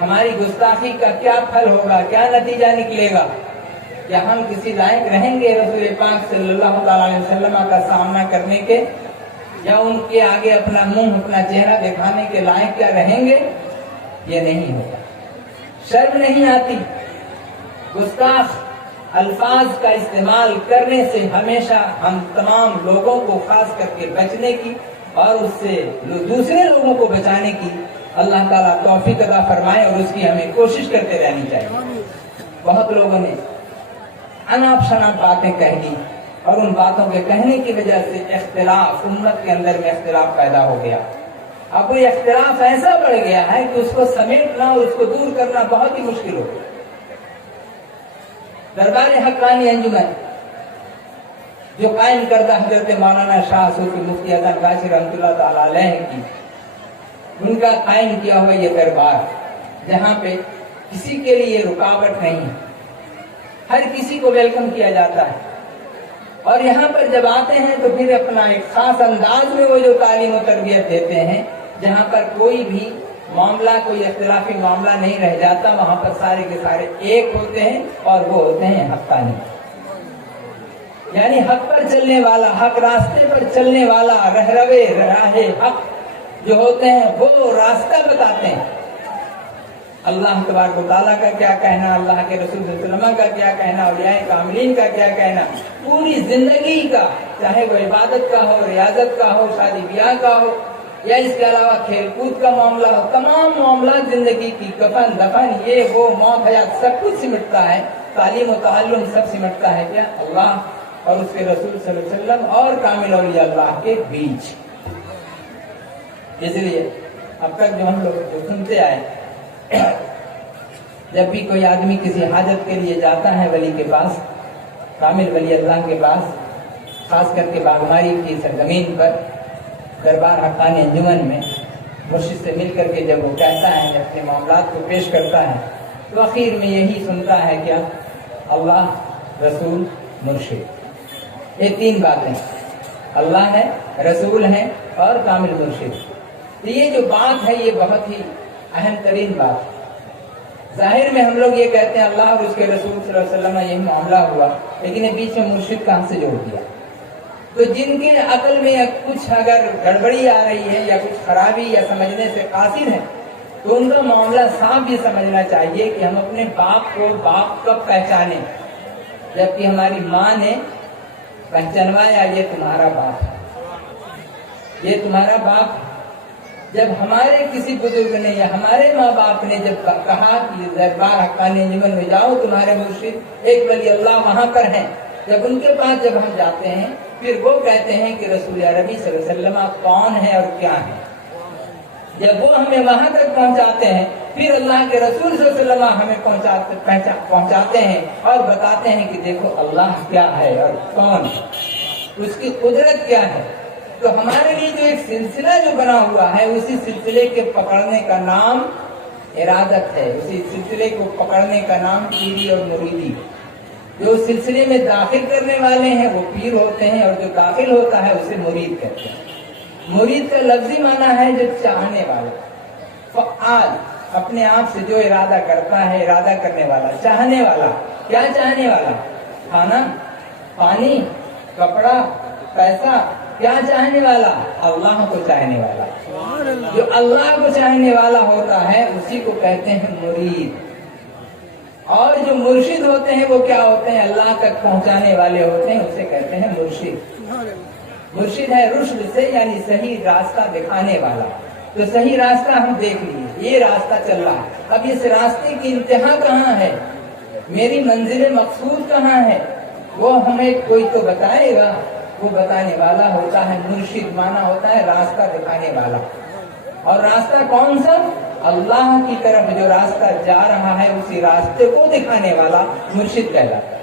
ہماری گستاخی کا کیا پھل ہوگا؟ کیا نتیجہ نکلے گا؟ کیا ہم کسی لائق رہیں گے رسول پاک صلی اللہ تعالی علیہ وسلم کا سامنا کرنے کے، یا ان کے آگے اپنا منہ، اپنا چہرہ دکھانے کے لائق کیا رہیں گے؟ یہ نہیں ہوگا۔ شرم نہیں آتی؟ گستاخ الفاظ کا استعمال کرنے سے ہمیشہ ہم تمام لوگوں کو خاص کر کے بچنے کی اور اس سے دوسرے لوگوں کو بچانے کی اللہ تعالیٰ توفیق عطا فرمائے، اور اس کی ہمیں کوشش کرتے رہنی چاہیے۔ بہت لوگوں نے اناپ شناپ باتیں کہہ دی اور ان باتوں کے کہنے کی وجہ سے اختلاف، امت کے اندر میں اختلاف پیدا ہو گیا۔ اب وہ اختلاف ایسا بڑھ گیا ہے کہ اس کو سمیٹنا اور اس کو دور کرنا بہت ہی مشکل ہو گیا۔ دربار حقانی انجمن جو قائم کردہ حضرت مولانا شاہ صوفی مفتی اعظم غازی رحمۃ اللہ تعالی علیہ کی، ان کا قائم کیا ہوا یہ دربار، جہاں پہ کسی کے لیے رکاوٹ نہیں، ہر کسی کو ویلکم کیا جاتا ہے، اور یہاں پر جب آتے ہیں تو پھر اپنا ایک خاص انداز میں وہ جو تعلیم و تربیت دیتے ہیں، جہاں پر کوئی بھی معاملہ، کوئی اختلافی معاملہ نہیں رہ جاتا، وہاں پر سارے کے سارے ایک ہوتے ہیں اور وہ ہوتے ہیں حقانی، یعنی حق پر چلنے والا، حق راستے پر چلنے والا، رہروے راہ حق جو ہوتے ہیں وہ راستہ بتاتے ہیں۔ اللہ تبارک و تعالیٰ کا کیا کہنا، اللہ کے رسول صلی اللہ علیہ وسلم کا کیا کہنا، اولیاء کاملین کا کیا کہنا، پوری زندگی کا، چاہے وہ عبادت کا ہو، ریاضت کا ہو، شادی بیاہ کا ہو، یا اس کے علاوہ کھیل کود کا معاملہ ہو، تمام معاملات زندگی کی، کفن دفن، یہ وہ، موت حیات، سب کچھ سمٹتا ہے، تعلیم و تعلم سب سمٹتا ہے کیا؟ اللہ اور اس کے رسول صلی اللہ علیہ وسلم اور کامل اولیاء اللہ کے بیچ۔ اس لیے اب تک جو ہم لوگ جو سنتے آئے، جب بھی کوئی آدمی کسی حاجت کے لیے جاتا ہے ولی کے پاس، کامل ولی اللہ کے پاس، خاص کر کے باغماری کی سرزمین پر دربار حقانی انجمن میں مرشد سے مل کر کے جب وہ کہتا ہے، اپنے معاملات کو پیش کرتا ہے، تو آخر میں یہی سنتا ہے کیا؟ اللہ، رسول، مرشد، یہ تین باتیں، اللہ ہے، رسول ہے اور کامل مرشد۔ تو یہ جو بات ہے یہ بہت ہی اہم ترین بات ہے۔ ظاہر میں ہم لوگ یہ کہتے ہیں اللہ اور اس کے رسول صلی اللہ علیہ وسلم یہی معاملہ ہوا، لیکن یہ بیچ میں مرشد کہاں سے جوڑ دیا؟ تو جن کے عقل میں کچھ اگر گڑبڑی آ رہی ہے یا کچھ خرابی یا سمجھنے سے قاصر ہے، تو ان کا معاملہ صاف یہ سمجھنا چاہیے کہ ہم اپنے باپ کو باپ کب پہچانے، جبکہ ہماری ماں نے پہچانوایا یہ تمہارا باپ ہے، یہ تمہارا باپ، جب ہمارے کسی بزرگ نے یا ہمارے ماں باپ نے جب کہا کہ دربار حقانی انجمن میں جاؤ، تمہارے مرشد ایک ولی اللہ وہاں پر ہیں، جب ان کے پاس جب ہم جاتے ہیں پھر وہ کہتے ہیں کہ رسول عربی صلی اللہ علیہ وسلم آپ کون ہیں اور کیا ہیں، جب وہ ہمیں وہاں تک پہنچاتے ہیں پھر اللہ کے رسول صلی اللہ علیہ وسلم ہمیں پہنچاتے ہیں اور بتاتے ہیں کہ دیکھو اللہ کیا ہے اور کون، اس کی قدرت کیا ہے۔ تو ہمارے لیے جو ایک سلسلہ جو بنا ہوا ہے، اسی سلسلے کے پکڑنے کا نام ارادت ہے، اسی سلسلے کو پکڑنے کا نام پیری اور مریدی۔ جو سلسلے میں داخل کرنے والے ہیں وہ پیر ہوتے ہیں، اور جو داخل ہوتا ہے اسے مرید کہتے ہیں۔ مرید کا لفظی معنی ہے جو چاہنے والا، فعال، اپنے آپ سے جو ارادہ کرتا ہے، ارادہ کرنے والا، چاہنے والا۔ کیا چاہنے والا؟ کھانا، پانی، کپڑا، پیسہ۔ کیا چاہنے والا؟ اللہ کو چاہنے والا۔ جو اللہ کو چاہنے والا ہوتا ہے اسی کو کہتے ہیں مرید۔ اور جو مرشد ہوتے ہیں وہ کیا ہوتے ہیں؟ اللہ تک پہنچانے والے ہوتے ہیں، اسے کہتے ہیں مرشد۔ مرشد ہے رشد سے، یعنی صحیح راستہ دکھانے والا۔ تو صحیح راستہ ہم دیکھ لیے، یہ راستہ چل رہا ہے، اب اس راستے کی انتہا کہاں ہے، میری منزل مقصود کہاں ہے، وہ ہمیں کوئی تو بتائے گا۔ وہ بتانے والا ہوتا ہے مرشد، مانا ہوتا ہے راستہ دکھانے والا۔ اور راستہ کون سا؟ اللہ کی طرف جو راستہ جا رہا ہے اسی راستے کو دکھانے والا مرشد کہلاتا ہے۔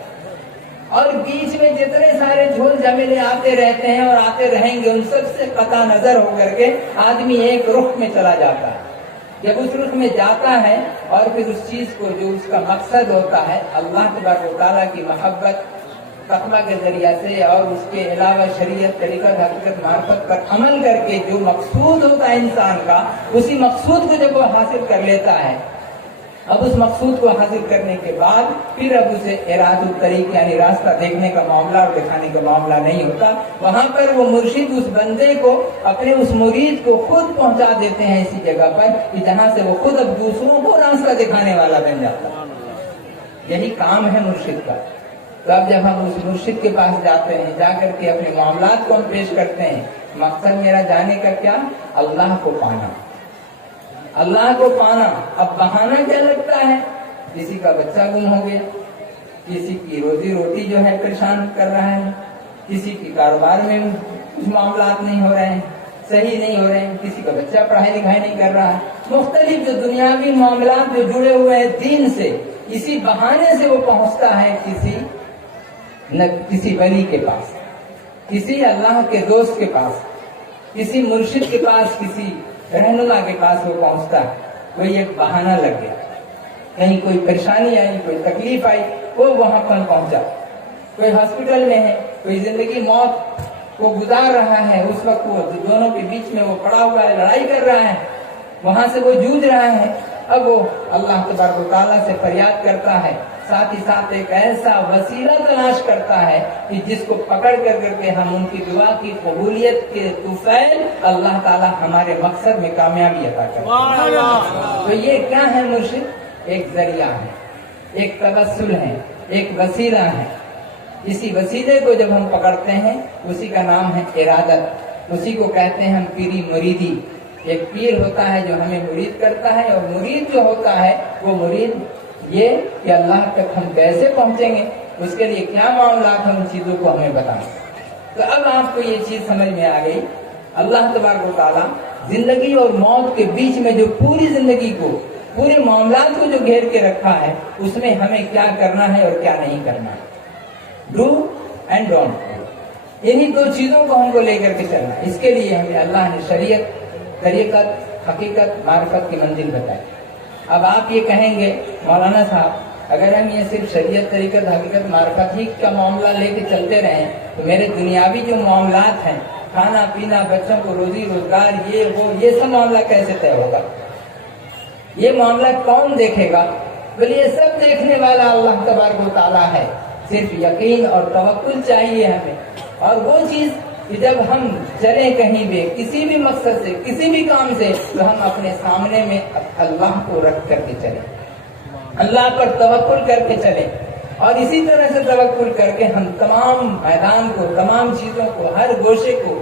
اور بیچ میں جتنے سارے جھول جھمیلے آتے رہتے ہیں اور آتے رہیں گے، ان سب سے قطع نظر ہو کر کے آدمی ایک رخ میں چلا جاتا ہے۔ جب اس رخ میں جاتا ہے اور پھر اس چیز کو جو اس کا مقصد ہوتا ہے اللہ تبارک و تعالیٰ کی محبت تقویٰ کے ذریعہ سے اور اس کے علاوہ شریعت، طریقت، حقیقت، معرفت پر عمل کر کے جو مقصود ہوتا ہے انسان کا، اسی مقصود کو جب وہ حاصل کر لیتا ہے، اب اس مقصود کو حاصل کرنے کے بعد پھر اب اسے اراد الطریق یعنی راستہ دیکھنے کا معاملہ اور دکھانے کا معاملہ نہیں ہوتا۔ وہاں پر وہ مرشد اس بندے کو، اپنے اس مرید کو خود پہنچا دیتے ہیں اسی جگہ پر کہ جہاں سے وہ خود اب دوسروں کو راستہ دکھانے والا بن جاتا ہے۔ یہی کام ہے مرشد کا۔ تو اب جب ہم اس مرشد کے پاس جاتے ہیں، جا کر کے اپنے معاملات کو ہم پیش کرتے ہیں، مقصد میرا جانے کا کیا؟ اللہ کو پانا، اللہ کو پانا۔ اب بہانہ کیا لگتا ہے؟ کسی کا بچہ گم ہو گیا، کسی کی روزی روٹی جو ہے پریشان کر رہا ہے، کسی کی کاروبار میں کچھ معاملات نہیں ہو رہے ہیں، صحیح نہیں ہو رہے ہیں، کسی کا بچہ پڑھائی لکھائی نہیں کر رہا ہے، مختلف جو دنیاوی معاملات جو جڑے ہوئے ہیں دین سے، اسی بہانے سے وہ پہنچتا ہے کسی ولی کے پاس، کسی اللہ کے دوست کے پاس، کسی مرشد کے پاس، کسی رہنما کے پاس وہ پہنچتا ہے۔ کوئی ایک بہانہ لگ گیا، کہیں کوئی پریشانی آئی، کوئی تکلیف آئی، وہ وہاں پر پہنچا۔ کوئی ہاسپٹل میں ہے، کوئی زندگی موت کو گزار رہا ہے، اس وقت وہ دونوں کے بیچ میں وہ پڑا ہوا ہے، لڑائی کر رہا ہے، وہاں سے وہ جوجھ رہا ہے۔ اب وہ اللہ تبارک و تعالیٰ سے فریاد کرتا ہے، ساتھ ہی ساتھ ایک ایسا وسیلہ تلاش کرتا ہے کہ جس کو پکڑ کر کے ہم ان کی دعا کی قبولیت کے طفیل اللہ تعالیٰ ہمارے مقصد میں کامیابی عطا کرتا ہے۔ تو یہ کیا ہے؟ مرشد ایک ذریعہ ہے، ایک توسل ہے، ایک وسیلہ ہے۔ اسی وسیلے کو جب ہم پکڑتے ہیں اسی کا نام ہے ارادت، اسی کو کہتے ہیں ہم پیری مریدی۔ ایک پیر ہوتا ہے جو ہمیں مرید کرتا ہے، اور مرید جو ہوتا ہے وہ مرید یہ کہ اللہ تک ہم کیسے پہنچیں گے، اس کے لیے کیا معاملات ہیں، ان چیزوں کو ہمیں بتائیں۔ تو اب آپ کو یہ چیز سمجھ میں آ گئی، اللہ تبارک و تعالیٰ زندگی اور موت کے بیچ میں جو پوری زندگی کو، پورے معاملات کو جو گھیر کے رکھا ہے، اس میں ہمیں کیا کرنا ہے اور کیا نہیں کرنا ہے، ڈو اینڈ ڈونٹ، انہی دو چیزوں کو ہم کو لے کر کے چلنا ہے۔ اس کے لیے ہمیں اللہ نے شریعت، طریقت، حقیقت، معرفت کی منزل بتائی۔ اب آپ یہ کہیں گے مولانا صاحب اگر ہم یہ صرف شریعت، طریقت، حقیقت، معرفت ہی کا معاملہ لے کے چلتے رہیں تو میرے دنیاوی جو معاملات ہیں، کھانا پینا، بچوں کو روزی روزگار، یہ سب معاملہ کیسے طے ہوگا؟ یہ معاملہ کون دیکھے گا؟ بولے یہ سب دیکھنے والا اللہ تبارک و تعالیٰ ہے، صرف یقین اور توکل چاہیے ہمیں۔ اور وہ چیز کہ جب ہم چلیں کہیں بھی، کسی بھی مقصد سے، کسی بھی کام سے، تو ہم اپنے سامنے میں اللہ کو رکھ کر کے چلیں، اللہ پر توکل کر کے چلیں، اور اسی طرح سے توکل کر کے ہم تمام میدان کو، تمام چیزوں کو، ہر گوشے کو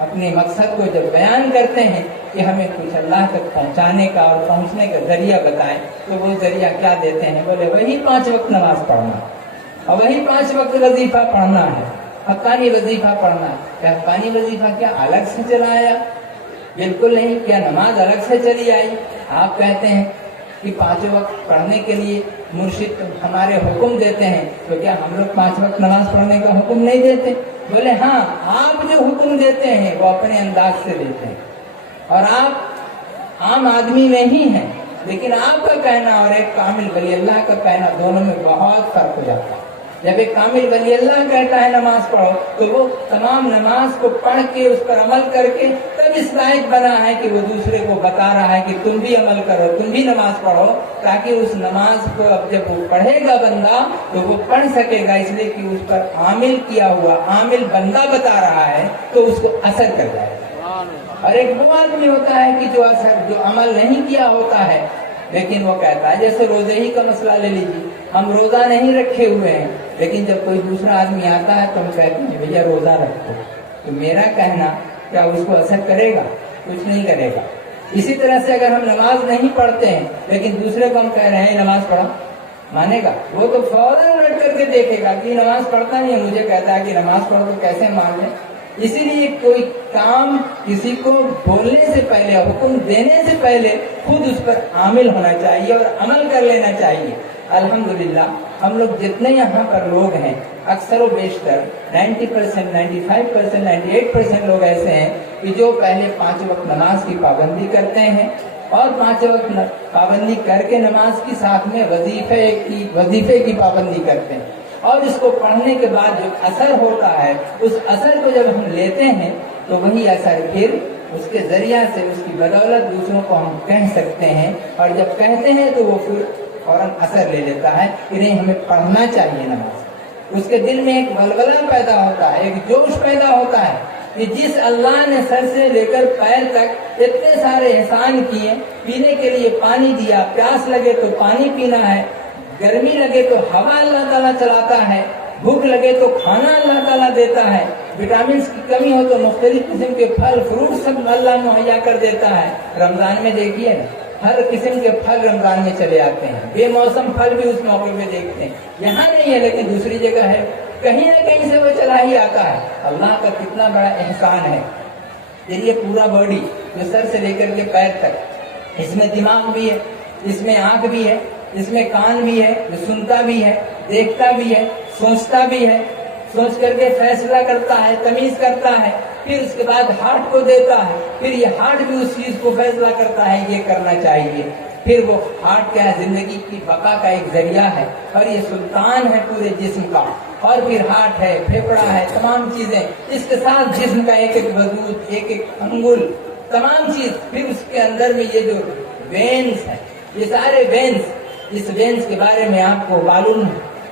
اپنے مقصد کو جب بیان کرتے ہیں کہ ہمیں کچھ اللہ تک پہنچانے کا اور پہنچنے کا ذریعہ بتائیں، تو وہ ذریعہ کیا دیتے ہیں؟ بولے وہی 5 وقت نماز پڑھنا اور وہی 5 وقت وظیفہ پڑھنا ہے، حقانی وظیفہ پڑھنا ہے۔ کیا حقانی وظیفہ کیا الگ سے چلا آیا؟ بالکل نہیں۔ کیا نماز الگ سے چلی آئی؟ آپ کہتے ہیں کہ 5 وقت پڑھنے کے لیے مرشد ہمارے حکم دیتے ہیں، تو کیا ہم لوگ 5 وقت نماز پڑھنے کا حکم نہیں دیتے؟ بولے ہاں، آپ جو حکم دیتے ہیں وہ اپنے انداز سے دیتے ہیں، اور آپ عام آدمی نہیں ہیں، لیکن آپ کا کہنا اور ایک کامل ولی اللہ کا کہنا دونوں میں بہت فرق ہو جاتا ہے۔ جب ایک کامل ولی اللہ کہتا ہے نماز پڑھو، تو وہ تمام نماز کو پڑھ کے اس پر عمل کر کے تب اس لائق بنا ہے کہ وہ دوسرے کو بتا رہا ہے کہ تم بھی عمل کرو، تم بھی نماز پڑھو، تاکہ اس نماز کو اب جب وہ پڑھے گا بندہ تو وہ پڑھ سکے گا، اس لیے کہ اس پر عامل کیا ہوا عامل بندہ بتا رہا ہے تو اس کو اثر کر جائے گا۔ اور ایک وہ آدمی ہوتا ہے کہ جو عمل نہیں کیا ہوتا ہے لیکن وہ کہتا ہے، جیسے روزے ہی کا مسئلہ لے لیجیے، ہم روزہ نہیں رکھے ہوئے ہیں، لیکن جب کوئی دوسرا آدمی آتا ہے تو ہم کہتے ہیں بھیا روزہ رکھو، تو میرا کہنا کیا اس کو اثر کرے گا؟ کچھ نہیں کرے گا۔ اسی طرح سے اگر ہم نماز نہیں پڑھتے ہیں لیکن دوسرے کو ہم کہہ رہے ہیں نماز پڑھو، مانے گا؟ وہ تو فوراً رٹ کر کے دیکھے گا کہ نماز پڑھتا نہیں ہے، مجھے کہتا ہے کہ نماز پڑھو، تو کیسے مان لیں؟ اسی لیے کوئی کام کسی کو بولنے سے پہلے، حکم دینے سے پہلے خود اس پر عامل ہونا چاہیے اور عمل کر لینا چاہیے۔ الحمدللہ ہم لوگ جتنے یہاں پر لوگ ہیں، اکثر و بیشتر 90%، 95%، 98% لوگ ایسے ہیں کہ جو پہلے 5 وقت نماز کی پابندی کرتے ہیں، اور 5 وقت پابندی کر کے نماز کی ساتھ میں وظیفے کی پابندی کرتے ہیں، اور اس کو پڑھنے کے بعد جو اثر ہوتا ہے، اس اثر کو جب ہم لیتے ہیں تو وہی اثر پھر اس کے ذریعہ سے، اس کی بدولت دوسروں کو ہم کہہ سکتے ہیں، اور جب کہتے ہیں تو وہ پھر فوراً اثر لے لیتا ہے کہ نہیں ہمیں پڑھنا چاہیے نماز۔ اس کے دل میں ایک ولولہ پیدا ہوتا ہے، ایک جوش پیدا ہوتا ہے کہ جس اللہ نے سر سے لے کر پیر تک اتنے سارے احسان کیے، پینے کے لیے پانی دیا، پیاس لگے تو پانی پینا ہے، گرمی لگے تو ہوا اللہ تعالیٰ چلاتا ہے، بھوک لگے تو کھانا اللہ تعالیٰ دیتا ہے، وٹامنس کی کمی ہو تو مختلف قسم کے پھل فروٹ سب اللہ مہیا کر دیتا ہے۔ رمضان میں دیکھیے نا، ہر قسم کے پھل رمضان میں چلے آتے ہیں، بے موسم پھل بھی اس موقع پہ دیکھتے ہیں۔ یہاں نہیں ہے لیکن دوسری جگہ ہے، کہیں نہ کہیں سے وہ چلا ہی آتا ہے۔ اللہ کا کتنا بڑا احسان ہے۔ یہ پورا باڈی جو سر سے لے کر کے پیر تک، اس میں دماغ بھی ہے، اس میں آنکھ بھی ہے، اس میں کان بھی ہے جو سنتا بھی ہے، دیکھتا بھی ہے، سوچتا بھی ہے، سوچ کر کے فیصلہ کرتا ہے، تمیز کرتا ہے، پھر اس کے بعد ہارٹ کو دیتا ہے، پھر یہ ہارٹ بھی اس چیز کو فیصلہ کرتا ہے یہ کرنا چاہیے، پھر وہ ہارٹ کیا ہے؟ زندگی کی بقا کا ایک ذریعہ ہے، اور یہ سلطان ہے پورے جسم کا، اور پھر ہارٹ ہے، پھیپڑا ہے، تمام چیزیں، اس کے ساتھ جسم کا ایک ایک وجود، ایک ایک انگل، تمام چیز، پھر اس کے اندر میں یہ جو وینز ہے، یہ سارے وینز، اس وینز کے بارے میں آپ کو معلوم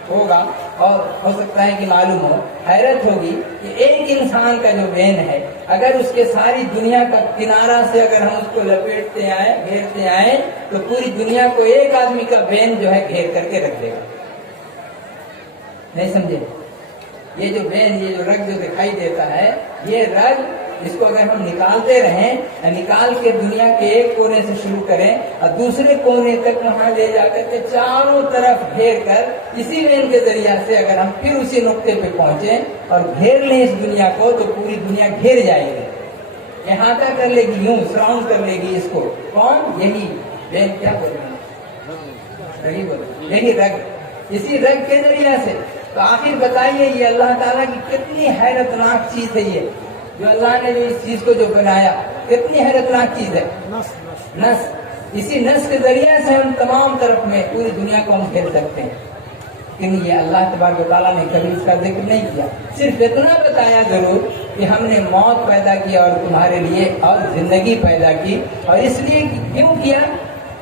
ہوگا اور ہو سکتا ہے کہ معلوم ہو، حیرت ہوگی کہ ایک انسان کا جو وین ہے، اگر اس کے ساری دنیا کا کنارہ سے اگر ہم اس کو لپیٹتے آئے، گھیرتے آئے، تو پوری دنیا کو ایک آدمی کا وین جو ہے گھیر کر کے رکھ دے گا۔ نہیں سمجھے؟ یہ جو وین، یہ جو رگ جو دکھائی دیتا ہے، یہ رگ، اس کو اگر ہم نکالتے رہیں، نکال کے دنیا کے ایک کونے سے شروع کریں اور دوسرے کونے تک وہاں لے جا کر کے چاروں طرف گھیر کر اسی وین کے ذریعہ سے اگر ہم پھر اسی نقطے پہ پہنچیں اور گھیر لیں اس دنیا کو، تو پوری دنیا گھیر جائے گی، احاطہ کر لے گی، یوں سراؤنڈ کر لے گی اس کو۔ کون؟ یہی وین، کیا بولیں، یہی رگ، اسی رگ کے ذریعہ سے۔ تو آخر بتائیے یہ اللہ تعالیٰ کی کتنی حیرت ناک چیز ہے، یہ جو اللہ نے اس چیز کو جو بنایا، کتنی حیرت ناک چیز ہے۔ نس، اسی نس کے ذریعے سے ہم تمام طرف میں پوری دنیا کو ہم کھیل سکتے ہیں، لیکن یہ اللہ تبارک و تعالیٰ نے کبھی اس کا ذکر نہیں کیا، صرف اتنا بتایا ضرور کہ ہم نے موت پیدا کیا اور تمہارے لیے اور زندگی پیدا کی، اور اس لیے کیوں کیا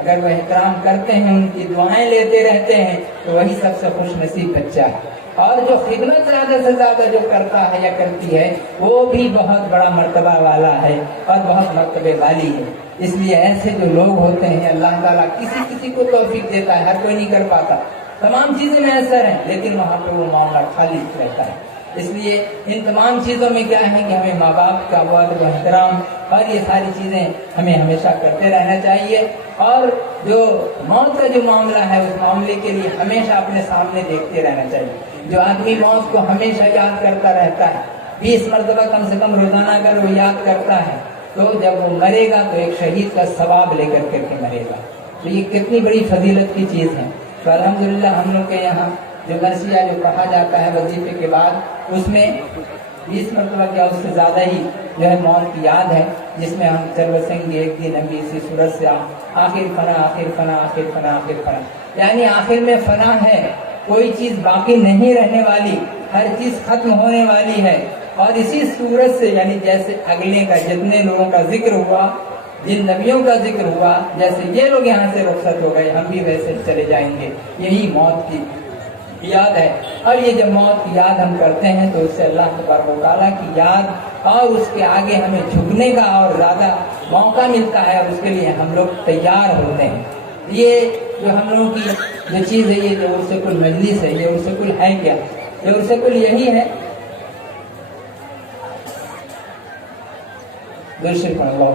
اگر وہ احترام کرتے ہیں، ان کی دعائیں لیتے رہتے ہیں، تو وہی سب سے خوش نصیب بچہ ہے۔ اور جو خدمت زیادہ سے زیادہ جو کرتا ہے یا کرتی ہے، وہ بھی بہت بڑا مرتبہ والا ہے اور بہت مرتبے والی ہے۔ اس لیے ایسے جو لوگ ہوتے ہیں، اللہ تعالیٰ کسی کسی کو توفیق دیتا ہے، ہر کوئی نہیں کر پاتا، تمام چیزیں میسر ہیں، لیکن وہاں پہ وہ معاملہ خالی رہتا ہے۔ اس لیے ان تمام چیزوں میں کیا ہے کہ ہمیں ماں باپ کا ادب و احترام اور یہ ساری چیزیں ہمیں ہمیشہ کرتے رہنا چاہیے، اور جو موت کا جو معاملہ ہے اس معاملے کے لیے ہمیشہ اپنے سامنے دیکھتے رہنا چاہیے۔ جو آدمی موت کو ہمیشہ یاد کرتا رہتا ہے، 20 مرتبہ کم سے کم روزانہ اگر وہ یاد کرتا ہے، تو جب وہ مرے گا تو ایک شہید کا ثواب لے کر کے مرے گا۔ تو یہ کتنی بڑی فضیلت کی چیز ہے۔ تو الحمدللہ ہم لوگ کے یہاں جو مرثیہ جو پڑھا جاتا ہے وظیفے کے بعد، اس میں 20 مرتبہ کیا اس سے زیادہ ہی جو ہے موت کی یاد ہے، جس میں ہم سنگ گے ایک دن ہم اسی صورت سے آخر فنا آخر فنا آخر فنا آخر فنا، یعنی آخر میں فنا ہے، کوئی چیز باقی نہیں رہنے والی، ہر چیز ختم ہونے والی ہے۔ اور اسی صورت سے یعنی جیسے اگلے کا جتنے لوگوں کا ذکر ہوا، جن نبیوں کا ذکر ہوا، جیسے یہ لوگ یہاں سے رخصت ہو گئے، ہم بھی ویسے چلے جائیں گے۔ یہی موت کی یاد ہے، اور یہ جب موت کی یاد ہم کرتے ہیں تو اس سے اللہ تبارک و تعالیٰ کی یاد اور اس کے آگے ہمیں جھکنے کا اور زیادہ موقع ملتا ہے، اور اس کے لیے ہم لوگ تیار ہوتے ہیں۔ یہ جو ہم لوگوں کی جو چیز ہے، یہ جو عرس کل مجلس ہے، یہ عرس کل ہے کیا؟ یہ عرس کل یہی ہے، درشن پڑھ اللہ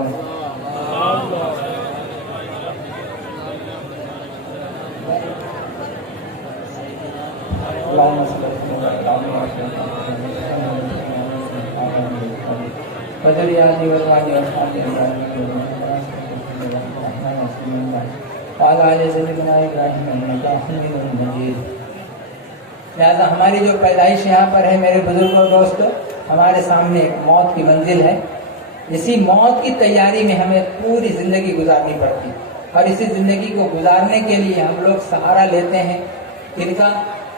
لہٰذا ہماری جو پیدائش یہاں پر ہے میرے بزرگ اور دوست، ہمارے سامنے ایک موت کی منزل ہے۔ اسی موت کی تیاری میں ہمیں پوری زندگی گزارنی پڑتی، اور اسی زندگی کو گزارنے کے لیے ہم لوگ سہارا لیتے ہیں ان کا،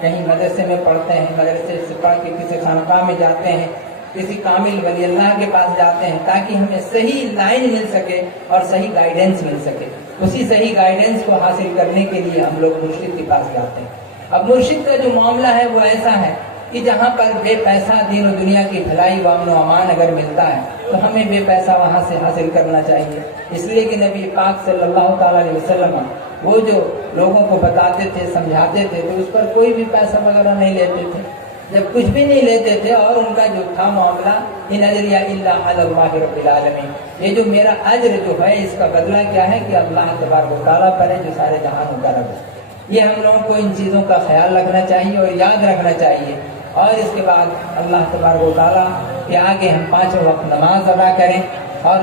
کہیں مدرسے میں پڑھتے ہیں، مدرسے سے پڑھ کے کسی خانقاہ میں جاتے ہیں، کسی کامل ولی اللہ کے پاس جاتے ہیں، تاکہ ہمیں صحیح لائن مل سکے اور صحیح گائیڈنس مل سکے۔ اسی صحیح گائیڈنس کو حاصل کرنے کے لیے ہم لوگ مرشد کے پاس جاتے ہیں۔ اب مرشد کا جو معاملہ ہے وہ ایسا ہے کہ جہاں پر بے پیسہ دین و دنیا کی بھلائی و امن و امان اگر ملتا ہے تو ہمیں بے پیسہ وہاں سے حاصل کرنا چاہیے، اس لیے کہ نبی پاک صلی اللہ تعالیٰ علیہ وسلم وہ جو لوگوں کو بتاتے تھے، سمجھاتے تھے، تو اس پر کوئی بھی پیسہ وغیرہ نہیں لیتے تھے، جب کچھ بھی نہیں لیتے تھے، اور ان کا جو تھا معاملہ ان اجریہ الا علی اللہ رب العالمین، یہ جو میرا اجر جو ہے اس کا بدلہ کیا ہے کہ اللہ تبارک و تعالیٰ پر ہے جو سارے جہانوں کا رب ہے۔ یہ ہم لوگوں کو ان چیزوں کا خیال رکھنا چاہیے اور یاد رکھنا چاہیے، اور اس کے بعد اللہ تبارک و تعالیٰ کے آگے ہم 5 وقت نماز ادا کریں اور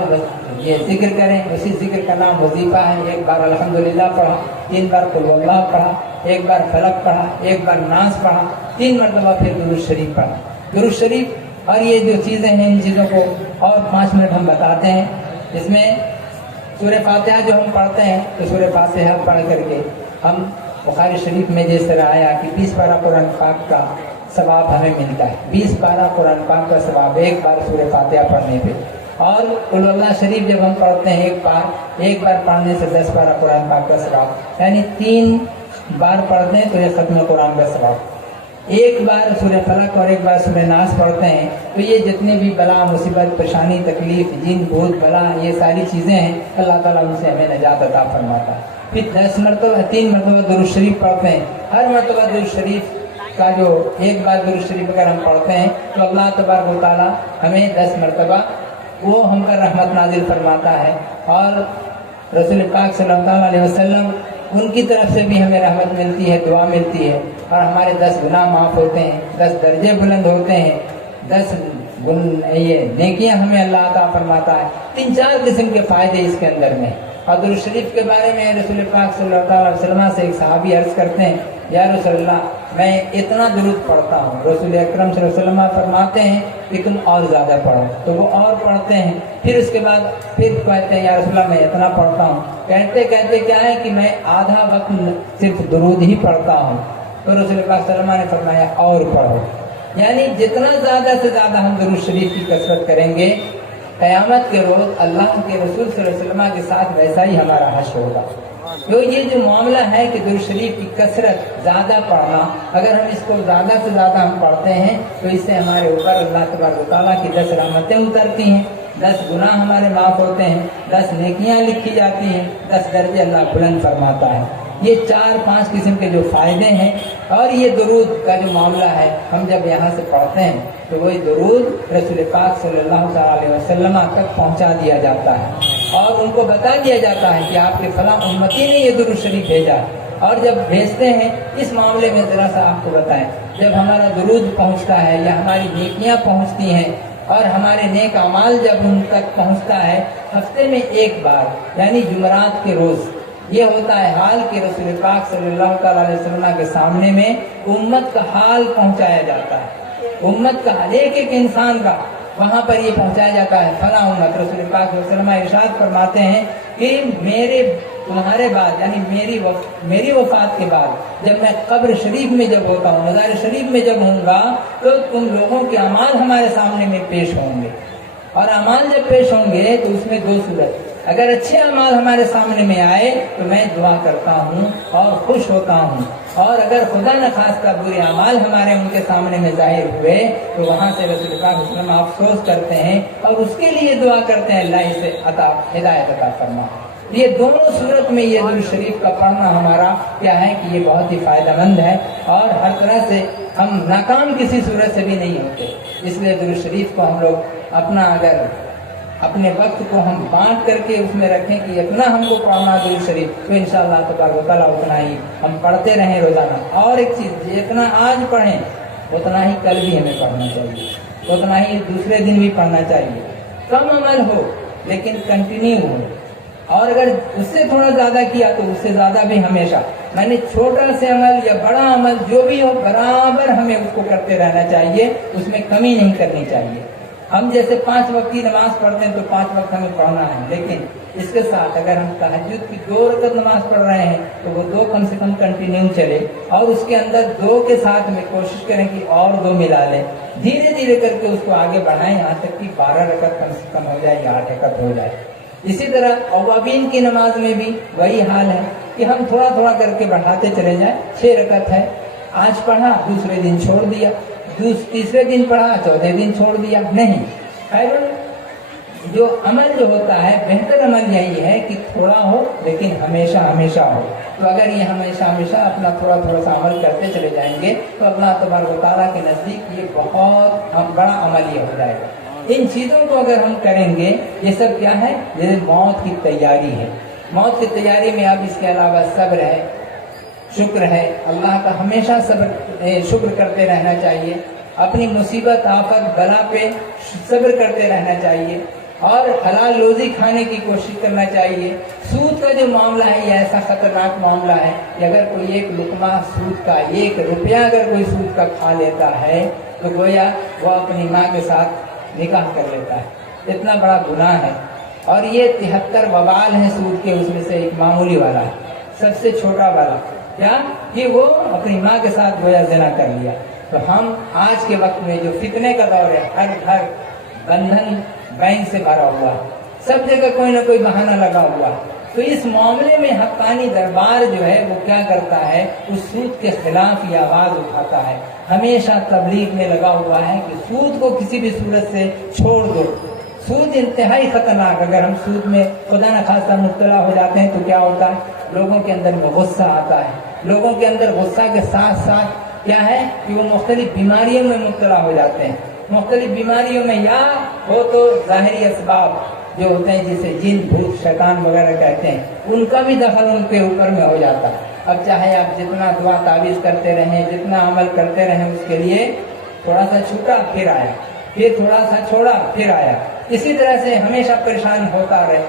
یہ ذکر کریں۔ اسی ذکر کا نام وظیفہ ہے۔ ایک بار الحمدللہ پڑھا، 3 بار قل هو اللہ پڑھا، 1 بار فلق پڑھا، 1 بار ناس پڑھا، 3 مرتبہ پھر درود شریف پڑھا۔ درود شریف اور یہ جو چیزیں ہیں ان چیزوں کو اور 5 منٹ ہم بتاتے ہیں۔ اس میں سورہ فاتحہ جو ہم پڑھتے ہیں تو سورہ فاتحہ پڑھ کر کے ہم بخاری شریف میں جس طرح آیا کہ 20 پارہ قرآن پاک کا ثواب ہمیں ملتا ہے، 20 پارہ قرآن پاک کا ثواب 1 بار سورہ فاتحہ پڑھنے پہ، اور قل اللہ شریف جب ہم پڑھتے ہیں 1 بار پڑھنے سے 10 پارہ قرآن پاک کا ثواب، یعنی 3 بار پڑھتے ہیں تو یہ ختم قرآن کا ثواب۔ 1 بار سورہ فلق اور 1 بار سورہ ناس پڑھتے ہیں تو یہ جتنے بھی بلا مصیبت پریشانی تکلیف جن بھوت بلا یہ ساری چیزیں ہیں اللہ تعالیٰ ان سے ہمیں نجات عطا فرماتا ہے۔ پھر 10 مرتبہ 3 مرتبہ درود شریف پڑھتے ہیں، ہر مرتبہ درود شریف کا جو 1 بار درود شریف اگر ہم پڑھتے ہیں تو اللہ تبارک و تعالیٰ ہمیں 10 مرتبہ وہ ہم پر رحمت نازل فرماتا ہے، اور رسول پاک صلی اللہ علیہ وسلم ان کی طرف سے بھی ہمیں رحمت ملتی ہے، دعا ملتی ہے، اور ہمارے 10 گناہ معاف ہوتے ہیں، 10 درجے بلند ہوتے ہیں، 10 یہ نیکیاں ہمیں اللہ عطا فرماتا ہے۔ 3-4 قسم کے فائدے اس کے اندر میں۔ اور درود شریف کے بارے میں رسول پاک صلی اللہ علیہ وسلم سے ایک صحابی عرض کرتے ہیں، یا رسول اللہ میں اتنا درود پڑھتا ہوں، رسول اکرم صلی اللہ علیہ وسلم فرماتے ہیں کہ تم اور زیادہ پڑھو، تو وہ اور پڑھتے ہیں، پھر اس کے بعد پھر کہتے ہیں یا رسول اللہ میں اتنا پڑھتا ہوں، کہتے کہتے کیا ہے کہ میں آدھا وقت صرف درود ہی پڑھتا ہوں، تو رسول پاک صلی اللہ علیہ وسلم نے فرمایا اور پڑھو، یعنی جتنا زیادہ سے زیادہ ہم درود شریف کی کثرت کریں گے قیامت کے روز اللہ کے رسول صلی اللہ علیہ وسلم کے ساتھ ویسا ہی ہمارا حشر ہوگا۔ تو یہ جو معاملہ ہے کہ درود شریف کی کثرت زیادہ پڑھنا، اگر ہم اس کو زیادہ سے زیادہ ہم پڑھتے ہیں تو اس سے ہمارے اوپر اللہ تبارک و تعالیٰ کی 10 رحمتیں اترتی ہیں، 10 گناہ ہمارے معاف ہوتے ہیں، 10 نیکیاں لکھی جاتی ہیں، 10 درجے اللہ بلند فرماتا ہے۔ یہ 4-5 قسم کے جو فائدے ہیں، اور یہ درود کا جو معاملہ ہے ہم جب یہاں سے پڑھتے ہیں تو وہی درود رسول پاک صلی اللہ علیہ وسلم تک پہنچا دیا جاتا ہے، اور ان کو بتا دیا جاتا ہے کہ آپ کے فلاں امتی نے یہ درود شریف بھیجا۔ اور جب بھیجتے ہیں اس معاملے میں ذرا سا آپ کو بتائیں، جب ہمارا درود پہنچتا ہے یا ہماری نیکیاں پہنچتی ہیں اور ہمارے نیک اعمال جب ان تک پہنچتا ہے ہفتے میں ایک بار، یعنی جمعرات کے روز، یہ ہوتا ہے حال کہ رسول پاک صلی اللہ تعالی علیہ وسلم کے سامنے میں امت کا حال پہنچایا جاتا ہے، امت کا حال ایک ایک انسان کا وہاں پر یہ پہنچایا جاتا ہے۔ فلاں امت، رسول پاک صلی اللہ علیہ وسلم ارشاد فرماتے ہیں کہ تمہارے بعد، یعنی میری وفات کے بعد جب میں قبر شریف میں جب ہوتا ہوں، مزار شریف میں جب ہوں گا، تو تم لوگوں کے اعمال ہمارے سامنے میں پیش ہوں گے، اور اعمال جب پیش ہوں گے تو اس میں 2 صورت، اگر اچھے اعمال ہمارے سامنے میں آئے تو میں دعا کرتا ہوں اور خوش ہوتا ہوں، اور اگر خدا نخواستہ برے اعمال ہمارے ان کے سامنے میں ظاہر ہوئے تو وہاں سے رسول پاک صلی اللہ علیہ وسلم افسوس کرتے ہیں اور اس کے لیے دعا کرتے ہیں اللہ اسے ہدایت عطا فرما۔ یہ دونوں صورت میں یہ درود شریف کا پڑھنا ہمارا کیا ہے کہ یہ بہت ہی فائدہ مند ہے، اور ہر طرح سے ہم ناکام کسی صورت سے بھی نہیں ہوتے۔ اس لیے درود شریف کو ہم لوگ اپنے وقت کو ہم بانٹ کر کے اس میں رکھیں کہ اتنا ہم کو پڑھنا درود شریف، تو انشاءاللہ تبارک و تعالیٰ اتنا ہی ہم پڑھتے رہیں روزانہ۔ اور ایک چیز، جتنا آج پڑھیں اتنا ہی کل بھی ہمیں پڑھنا چاہیے، اتنا ہی دوسرے دن بھی پڑھنا چاہیے۔ کم عمل ہو لیکن کنٹینیو ہو، اور اگر اس سے تھوڑا زیادہ کیا تو اس سے زیادہ بھی ہمیشہ، یعنی چھوٹا سے عمل یا بڑا عمل جو بھی ہو برابر ہمیں اس کو کرتے رہنا چاہیے، اس میں کمی نہیں کرنی چاہیے۔ ہم جیسے 5 وقت کی نماز پڑھتے ہیں تو 5 وقت ہمیں پڑھنا ہے، لیکن اس کے ساتھ اگر ہم تہجد کی 2 رکعت نماز پڑھ رہے ہیں تو وہ 2 کم سے کم کنٹینیو چلے، اور اس کے اندر 2 کے ساتھ میں کوشش کریں کہ اور 2 ملا لیں، دھیرے دھیرے کر کے اس کو آگے بڑھائیں یہاں تک کہ 12 رکعت کم سے کم ہو جائے یا 8 رکعت ہو جائے۔ اسی طرح اوابین کی نماز میں بھی وہی حال ہے کہ ہم تھوڑا تھوڑا کر کے بڑھاتے چلے جائیں۔ 6 رکعت ہے، آج پڑھا دوسرے دن چھوڑ دیا، تیسرے دن پڑھا چوتھے دن چھوڑ دیا، نہیں۔ خیر جو عمل جو ہوتا ہے، بہتر عمل یہی ہے کہ تھوڑا ہو لیکن ہمیشہ ہمیشہ ہو۔ تو اگر یہ ہمیشہ اپنا تھوڑا تھوڑا سا عمل کرتے چلے جائیں گے تو اللہ تبارک و تعالیٰ کے نزدیک یہ بہت بڑا عمل یہ ہو جائے گا۔ ان چیزوں کو اگر ہم کریں گے، یہ سب کیا ہے؟ یہ موت کی تیاری ہے۔ موت کی تیاری میں اب اس کے علاوہ صبر ہے، شکر ہے، اللہ کا ہمیشہ شکر کرتے رہنا چاہیے، اپنی مصیبت آفت بلا پہ صبر کرتے رہنا چاہیے، اور حلال روزی کھانے کی کوشش کرنا چاہیے۔ سود کا جو معاملہ ہے یہ ایسا خطرناک معاملہ ہے کہ اگر کوئی 1 لقمہ سود کا، 1 روپیہ اگر کوئی سود کا کھا لیتا ہے تو گویا وہ اپنی ماں کے ساتھ نکاح کر لیتا ہے، اتنا بڑا گناہ ہے۔ اور یہ 73 وبال ہیں سود کے، اس میں سے ایک معمولی والا ہے، سب سے چھوٹا والا، کیا کہ وہ اپنی ماں کے ساتھ گویا زنا کر لیا۔ تو ہم آج کے وقت میں جو فتنے کا دور ہے، ہر گھر بندھن بینک سے بھرا ہوا، سب جگہ کوئی نہ کوئی بہانہ لگا ہوا، تو اس معاملے میں حقانی دربار جو ہے وہ کیا کرتا ہے؟ اس سود کے خلاف یہ آواز اٹھاتا ہے، ہمیشہ تبلیغ میں لگا ہوا ہے کہ سود کو کسی بھی صورت سے چھوڑ دو۔ سود انتہائی خطرناک، اگر ہم سود میں خدا نخواستہ مبتلا ہو جاتے ہیں تو کیا ہوتا ہے؟ لوگوں کے اندر میں غصہ آتا ہے، لوگوں کے اندر غصہ کے ساتھ ساتھ کیا ہے کہ وہ مختلف بیماریوں میں مبتلا ہو جاتے ہیں۔ مختلف بیماریوں میں یا ہو تو ظاہری اسباب جو ہوتے ہیں جسے جن بھوت شیطان وغیرہ کہتے ہیں، ان کا بھی دخل ان کے اوپر میں ہو جاتا ہے۔ اب چاہے آپ جتنا دعا تعویذ کرتے رہیں، جتنا عمل کرتے رہیں، اس کے لیے تھوڑا سا چھوٹا پھر آیا، پھر تھوڑا سا چھوڑا پھر آیا، اسی طرح سے ہمیشہ پریشان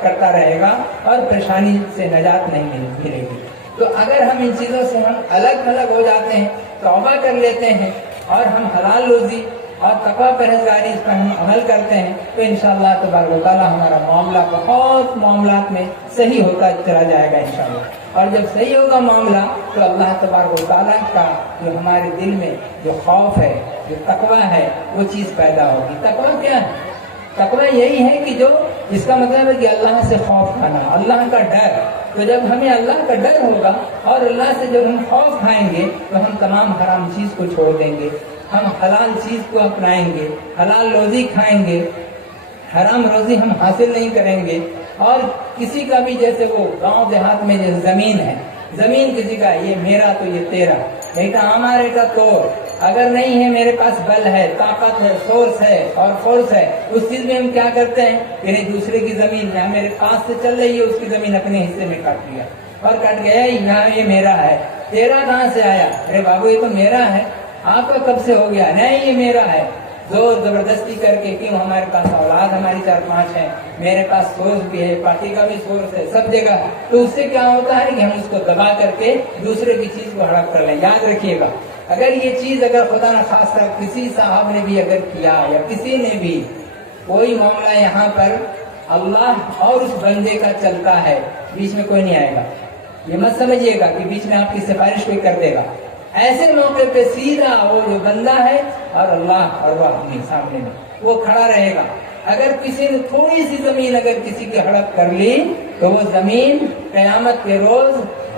کرتا رہے گا اور پریشانی سے نجات نہیں ملے گی۔ تو اگر ہم ان چیزوں سے ہم الگ ہو جاتے ہیں، توبہ کر لیتے ہیں، اور ہم حلال روزی اور تقویٰ پرہیزگاری اس پر ہم عمل کرتے ہیں تو انشاءاللہ تبارک و تعالیٰ ہمارا معاملہ بہت معاملات میں صحیح ہوتا چلا جائے گا انشاءاللہ۔ اور جب صحیح ہوگا معاملہ تو اللہ تبارک و تعالیٰ کا جو ہمارے دل میں جو خوف ہے، جو تقویٰ ہے، وہ چیز پیدا ہوگی۔ تقویٰ کیا ہے؟ تقویٰ یہی ہے کہ جو اس کا مطلب ہے کہ اللہ سے خوف کھانا، اللہ کا ڈر۔ تو جب ہمیں اللہ کا ڈر ہوگا اور اللہ سے جب ہم خوف کھائیں گے تو ہم تمام حرام چیز کو چھوڑ دیں گے، ہم حلال چیز کو اپنائیں گے، حلال روزی کھائیں گے، حرام روزی ہم حاصل نہیں کریں گے۔ اور کسی کا بھی جیسے وہ گاؤں دیہات میں جو زمین ہے، زمین کسی کا یہ میرا تو یہ تیرا، بیٹا ہمارے کا تو اگر نہیں ہے، میرے پاس بل ہے، طاقت ہے، سورس ہے اور فورس ہے، اس چیز میں ہم کیا کرتے ہیں، یعنی دوسرے کی زمین یہاں میرے پاس سے چل رہی ہے، اس کی زمین اپنے حصے میں کاٹ لیا اور کٹ گیا، یہاں یہ میرا ہے، تیرا کہاں سے آیا، ارے بابو یہ تو میرا ہے، آپ کا کب سے ہو گیا، نہیں یہ میرا ہے، زور زبردستی کر کے، کیوں ہمارے پاس اولاد ہماری 4-5 ہے، میرے پاس سورس بھی ہے، پارٹی کا بھی سورس ہے، سب جگہ، تو اس سے کیا ہوتا ہے کہ ہم اس کو دبا کر کے دوسرے کی چیز کو ہڑپ کر لیں۔ یاد رکھیے گا، اگر یہ چیز اگر خدا نہ خاصہ کسی صاحب نے بھی اگر کیا یا کسی نے بھی کوئی معاملہ یہاں پر اللہ اور اس بندے کا چلتا ہے، بیچ میں کوئی نہیں آئے گا، یہ مت سمجھیے گا کہ بیچ میں آپ کی سفارش کوئی کر دے گا، ایسے موقع پہ سیدھا وہ جو بندہ ہے اور اللہ اور وہ اپنے سامنے میں وہ کھڑا رہے گا۔ اگر کسی نے تھوڑی سی زمین اگر کسی کی ہڑپ کر لی تو وہ زمین قیامت کے روز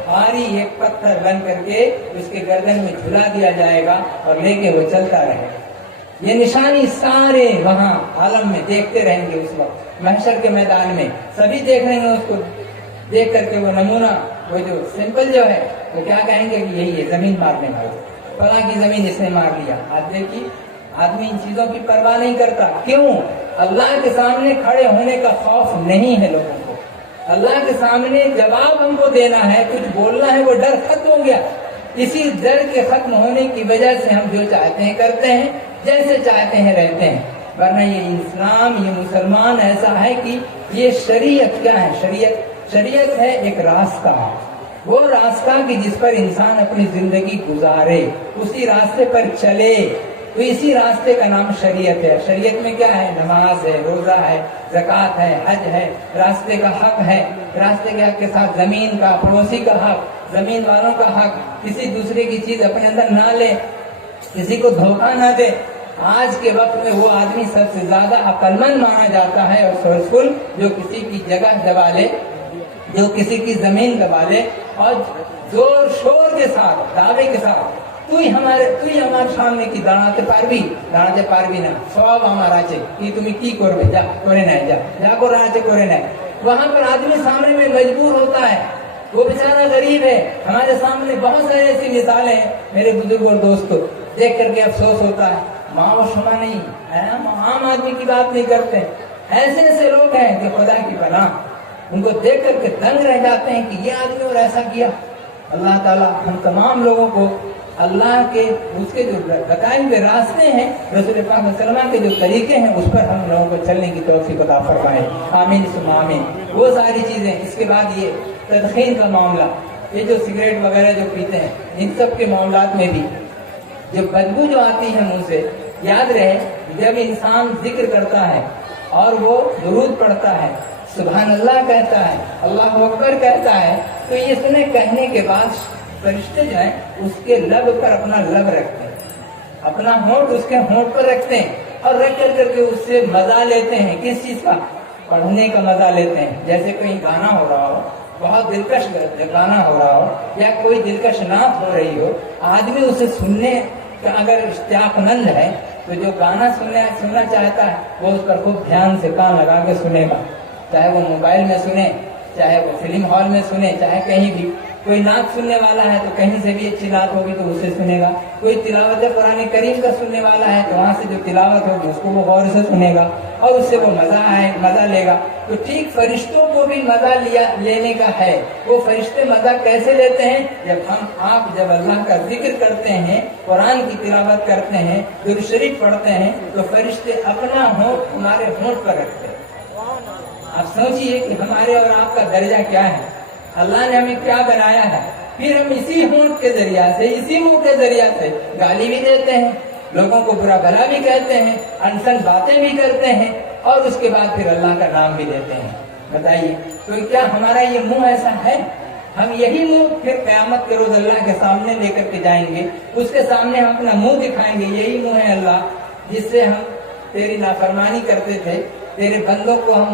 بھاری ایک پتھر بن کر کے اس کے گردن میں جھلا دیا جائے گا اور لے کے وہ چلتا رہے گا۔ یہ نشانی سارے وہاں عالم میں دیکھتے رہیں گے، اس وقت محشر کے میدان میں سبھی دیکھ رہے ہیں، اس کو دیکھ کر کے وہ نمونہ وہ جو سمپل جو ہے وہ کیا کہیں گے کہ یہی ہے زمین مارنے والا، فلاں کی زمین اس نے مار لیا۔ آدمی ان چیزوں کی پرواہ نہیں کرتا، کیوں؟ اللہ کے سامنے کھڑے ہونے کا خوف نہیں ہے لوگوں کو، اللہ کے سامنے جواب ہم کو دینا ہے، کچھ بولنا ہے، وہ ڈر ختم ہو گیا۔ اسی ڈر کے ختم ہونے کی وجہ سے ہم جو چاہتے ہیں کرتے ہیں، جیسے چاہتے ہیں رہتے ہیں، ورنہ یہ اسلام، یہ مسلمان ایسا ہے کہ یہ شریعت کیا ہے؟ شریعت ہے ایک راستہ، وہ راستہ کہ جس پر انسان اپنی زندگی گزارے، اسی راستے پر چلے، تو اسی راستے کا نام شریعت ہے۔ شریعت میں کیا ہے؟ نماز ہے، روزہ ہے، زکوٰۃ ہے، حج ہے، راستے کا حق ہے، راستے کے حق کے ساتھ زمین کا، پڑوسی کا حق، زمین والوں کا حق، کسی دوسرے کی چیز اپنے اندر نہ لے، کسی کو دھوکہ نہ دے۔ آج کے وقت میں وہ آدمی سب سے زیادہ عقل مند مانا جاتا ہے اور سورسفل، جو کسی کی جگہ دبا لے، جو کسی کی زمین دبا لے اور زور شور کے ساتھ، دعوے کے ساتھ، تو ہی ہمارے سامنے کی দাঁড়াতে পারবি না, সব আমার আছে, কি তুমি কি করবে, যা করে নেয়, যা করার আছে করে নেয়। وہاں پر آدمی سامنے میں مجبور ہوتا ہے، وہ بیچارہ غریب ہے۔ ہمارے سامنے بہت ساری ایسی مثالیں ہیں میرے بزرگ اور دوستوں، دیکھ کر کے افسوس ہوتا ہے، ماں و شما نہیں، عام آدمی کی بات نہیں کرتے۔ ایسے ایسے لوگ ہیں کہ خدا کی پناہ، ان کو دیکھ کر کے دنگ رہ جاتے ہیں کہ یہ آدمی اور ایسا کیا۔ اللہ تعالیٰ ہم تمام لوگوں کو اللہ کے اس کے جو بتائے ہوئے راستے ہیں، رسول پاک صلی اللہ علیہ وسلم کے جو طریقے ہیں، اس پر ہم لوگوں کو چلنے کی توفیق عطا فرمائے، آمین ثم آمین۔ وہ ساری چیزیں، اس کے بعد یہ تدخین کا معاملہ، یہ جو سگریٹ وغیرہ جو پیتے ہیں، ان سب کے معاملات میں بھی جو بدبو جو آتی ہے منہ سے، یاد رہے جب انسان ذکر کرتا ہے اور وہ درود پڑھتا ہے، سبحان اللہ کہتا ہے، اللہ اکبر کہتا ہے، تو یہ سنے کہنے کے بعد فرشتے جو ہیں اس کے لب پر اپنا لب رکھتے ہیں، اپنا ہونٹ اس کے ہونٹ پر رکھتے ہیں اور رکھ کر کے اس سے مزہ لیتے ہیں۔ کس چیز کا؟ پڑھنے کا مزہ لیتے ہیں۔ جیسے کہیں گانا ہو رہا ہو، بہت دلکش گانا ہو رہا ہو یا کوئی دلکش نعت ہو رہی ہو، آدمی اسے سننے کا اگر اشتیاق مند ہے تو جو گانا سننا چاہتا ہے وہ اس پر خوب دھیان سے کان لگا کے سنے گا، چاہے وہ موبائل میں سنے، چاہے وہ فلم ہال میں سنے، چاہے کہیں بھی۔ کوئی نعت سننے والا ہے تو کہیں سے بھی اچھی نعت ہوگی تو اسے سنے گا، کوئی تلاوت قرآن کریم کا سننے والا ہے تو وہاں سے جو تلاوت ہوگی اس کو وہ غور سے سنے گا اور اس سے وہ مزہ لے گا۔ تو ٹھیک فرشتوں کو بھی مزہ لینے کا ہے۔ وہ فرشتے مزہ کیسے لیتے ہیں؟ جب اللہ کا ذکر کرتے ہیں، قرآن کی تلاوت کرتے ہیں، درود شریف پڑھتے ہیں، تو فرشتے اپنا ہونٹ ہمارے ہونٹ پر رکھتے ہیں۔ آپ سوچئے کہ ہمارے اور آپ کا درجہ کیا ہے، اللہ نے ہمیں کیا بنایا ہے، پھر ہم اسی ہونٹ کے ذریعہ سے، اسی منہ کے ذریعہ سے گالی بھی دیتے ہیں، لوگوں کو برا بھلا بھی کہتے ہیں، انسن باتیں بھی کرتے ہیں اور اس کے بعد پھر اللہ کا نام بھی لیتے ہیں۔ بتائیے تو کیا ہمارا یہ منہ ایسا ہے؟ ہم یہی منہ پھر قیامت کے روز اللہ کے سامنے لے کر کے جائیں گے، اس کے سامنے ہم اپنا منہ دکھائیں گے، یہی منہ ہے اللہ جس سے ہم تیری نافرمانی کرتے تھے، تیرے بندوں کو ہم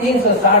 360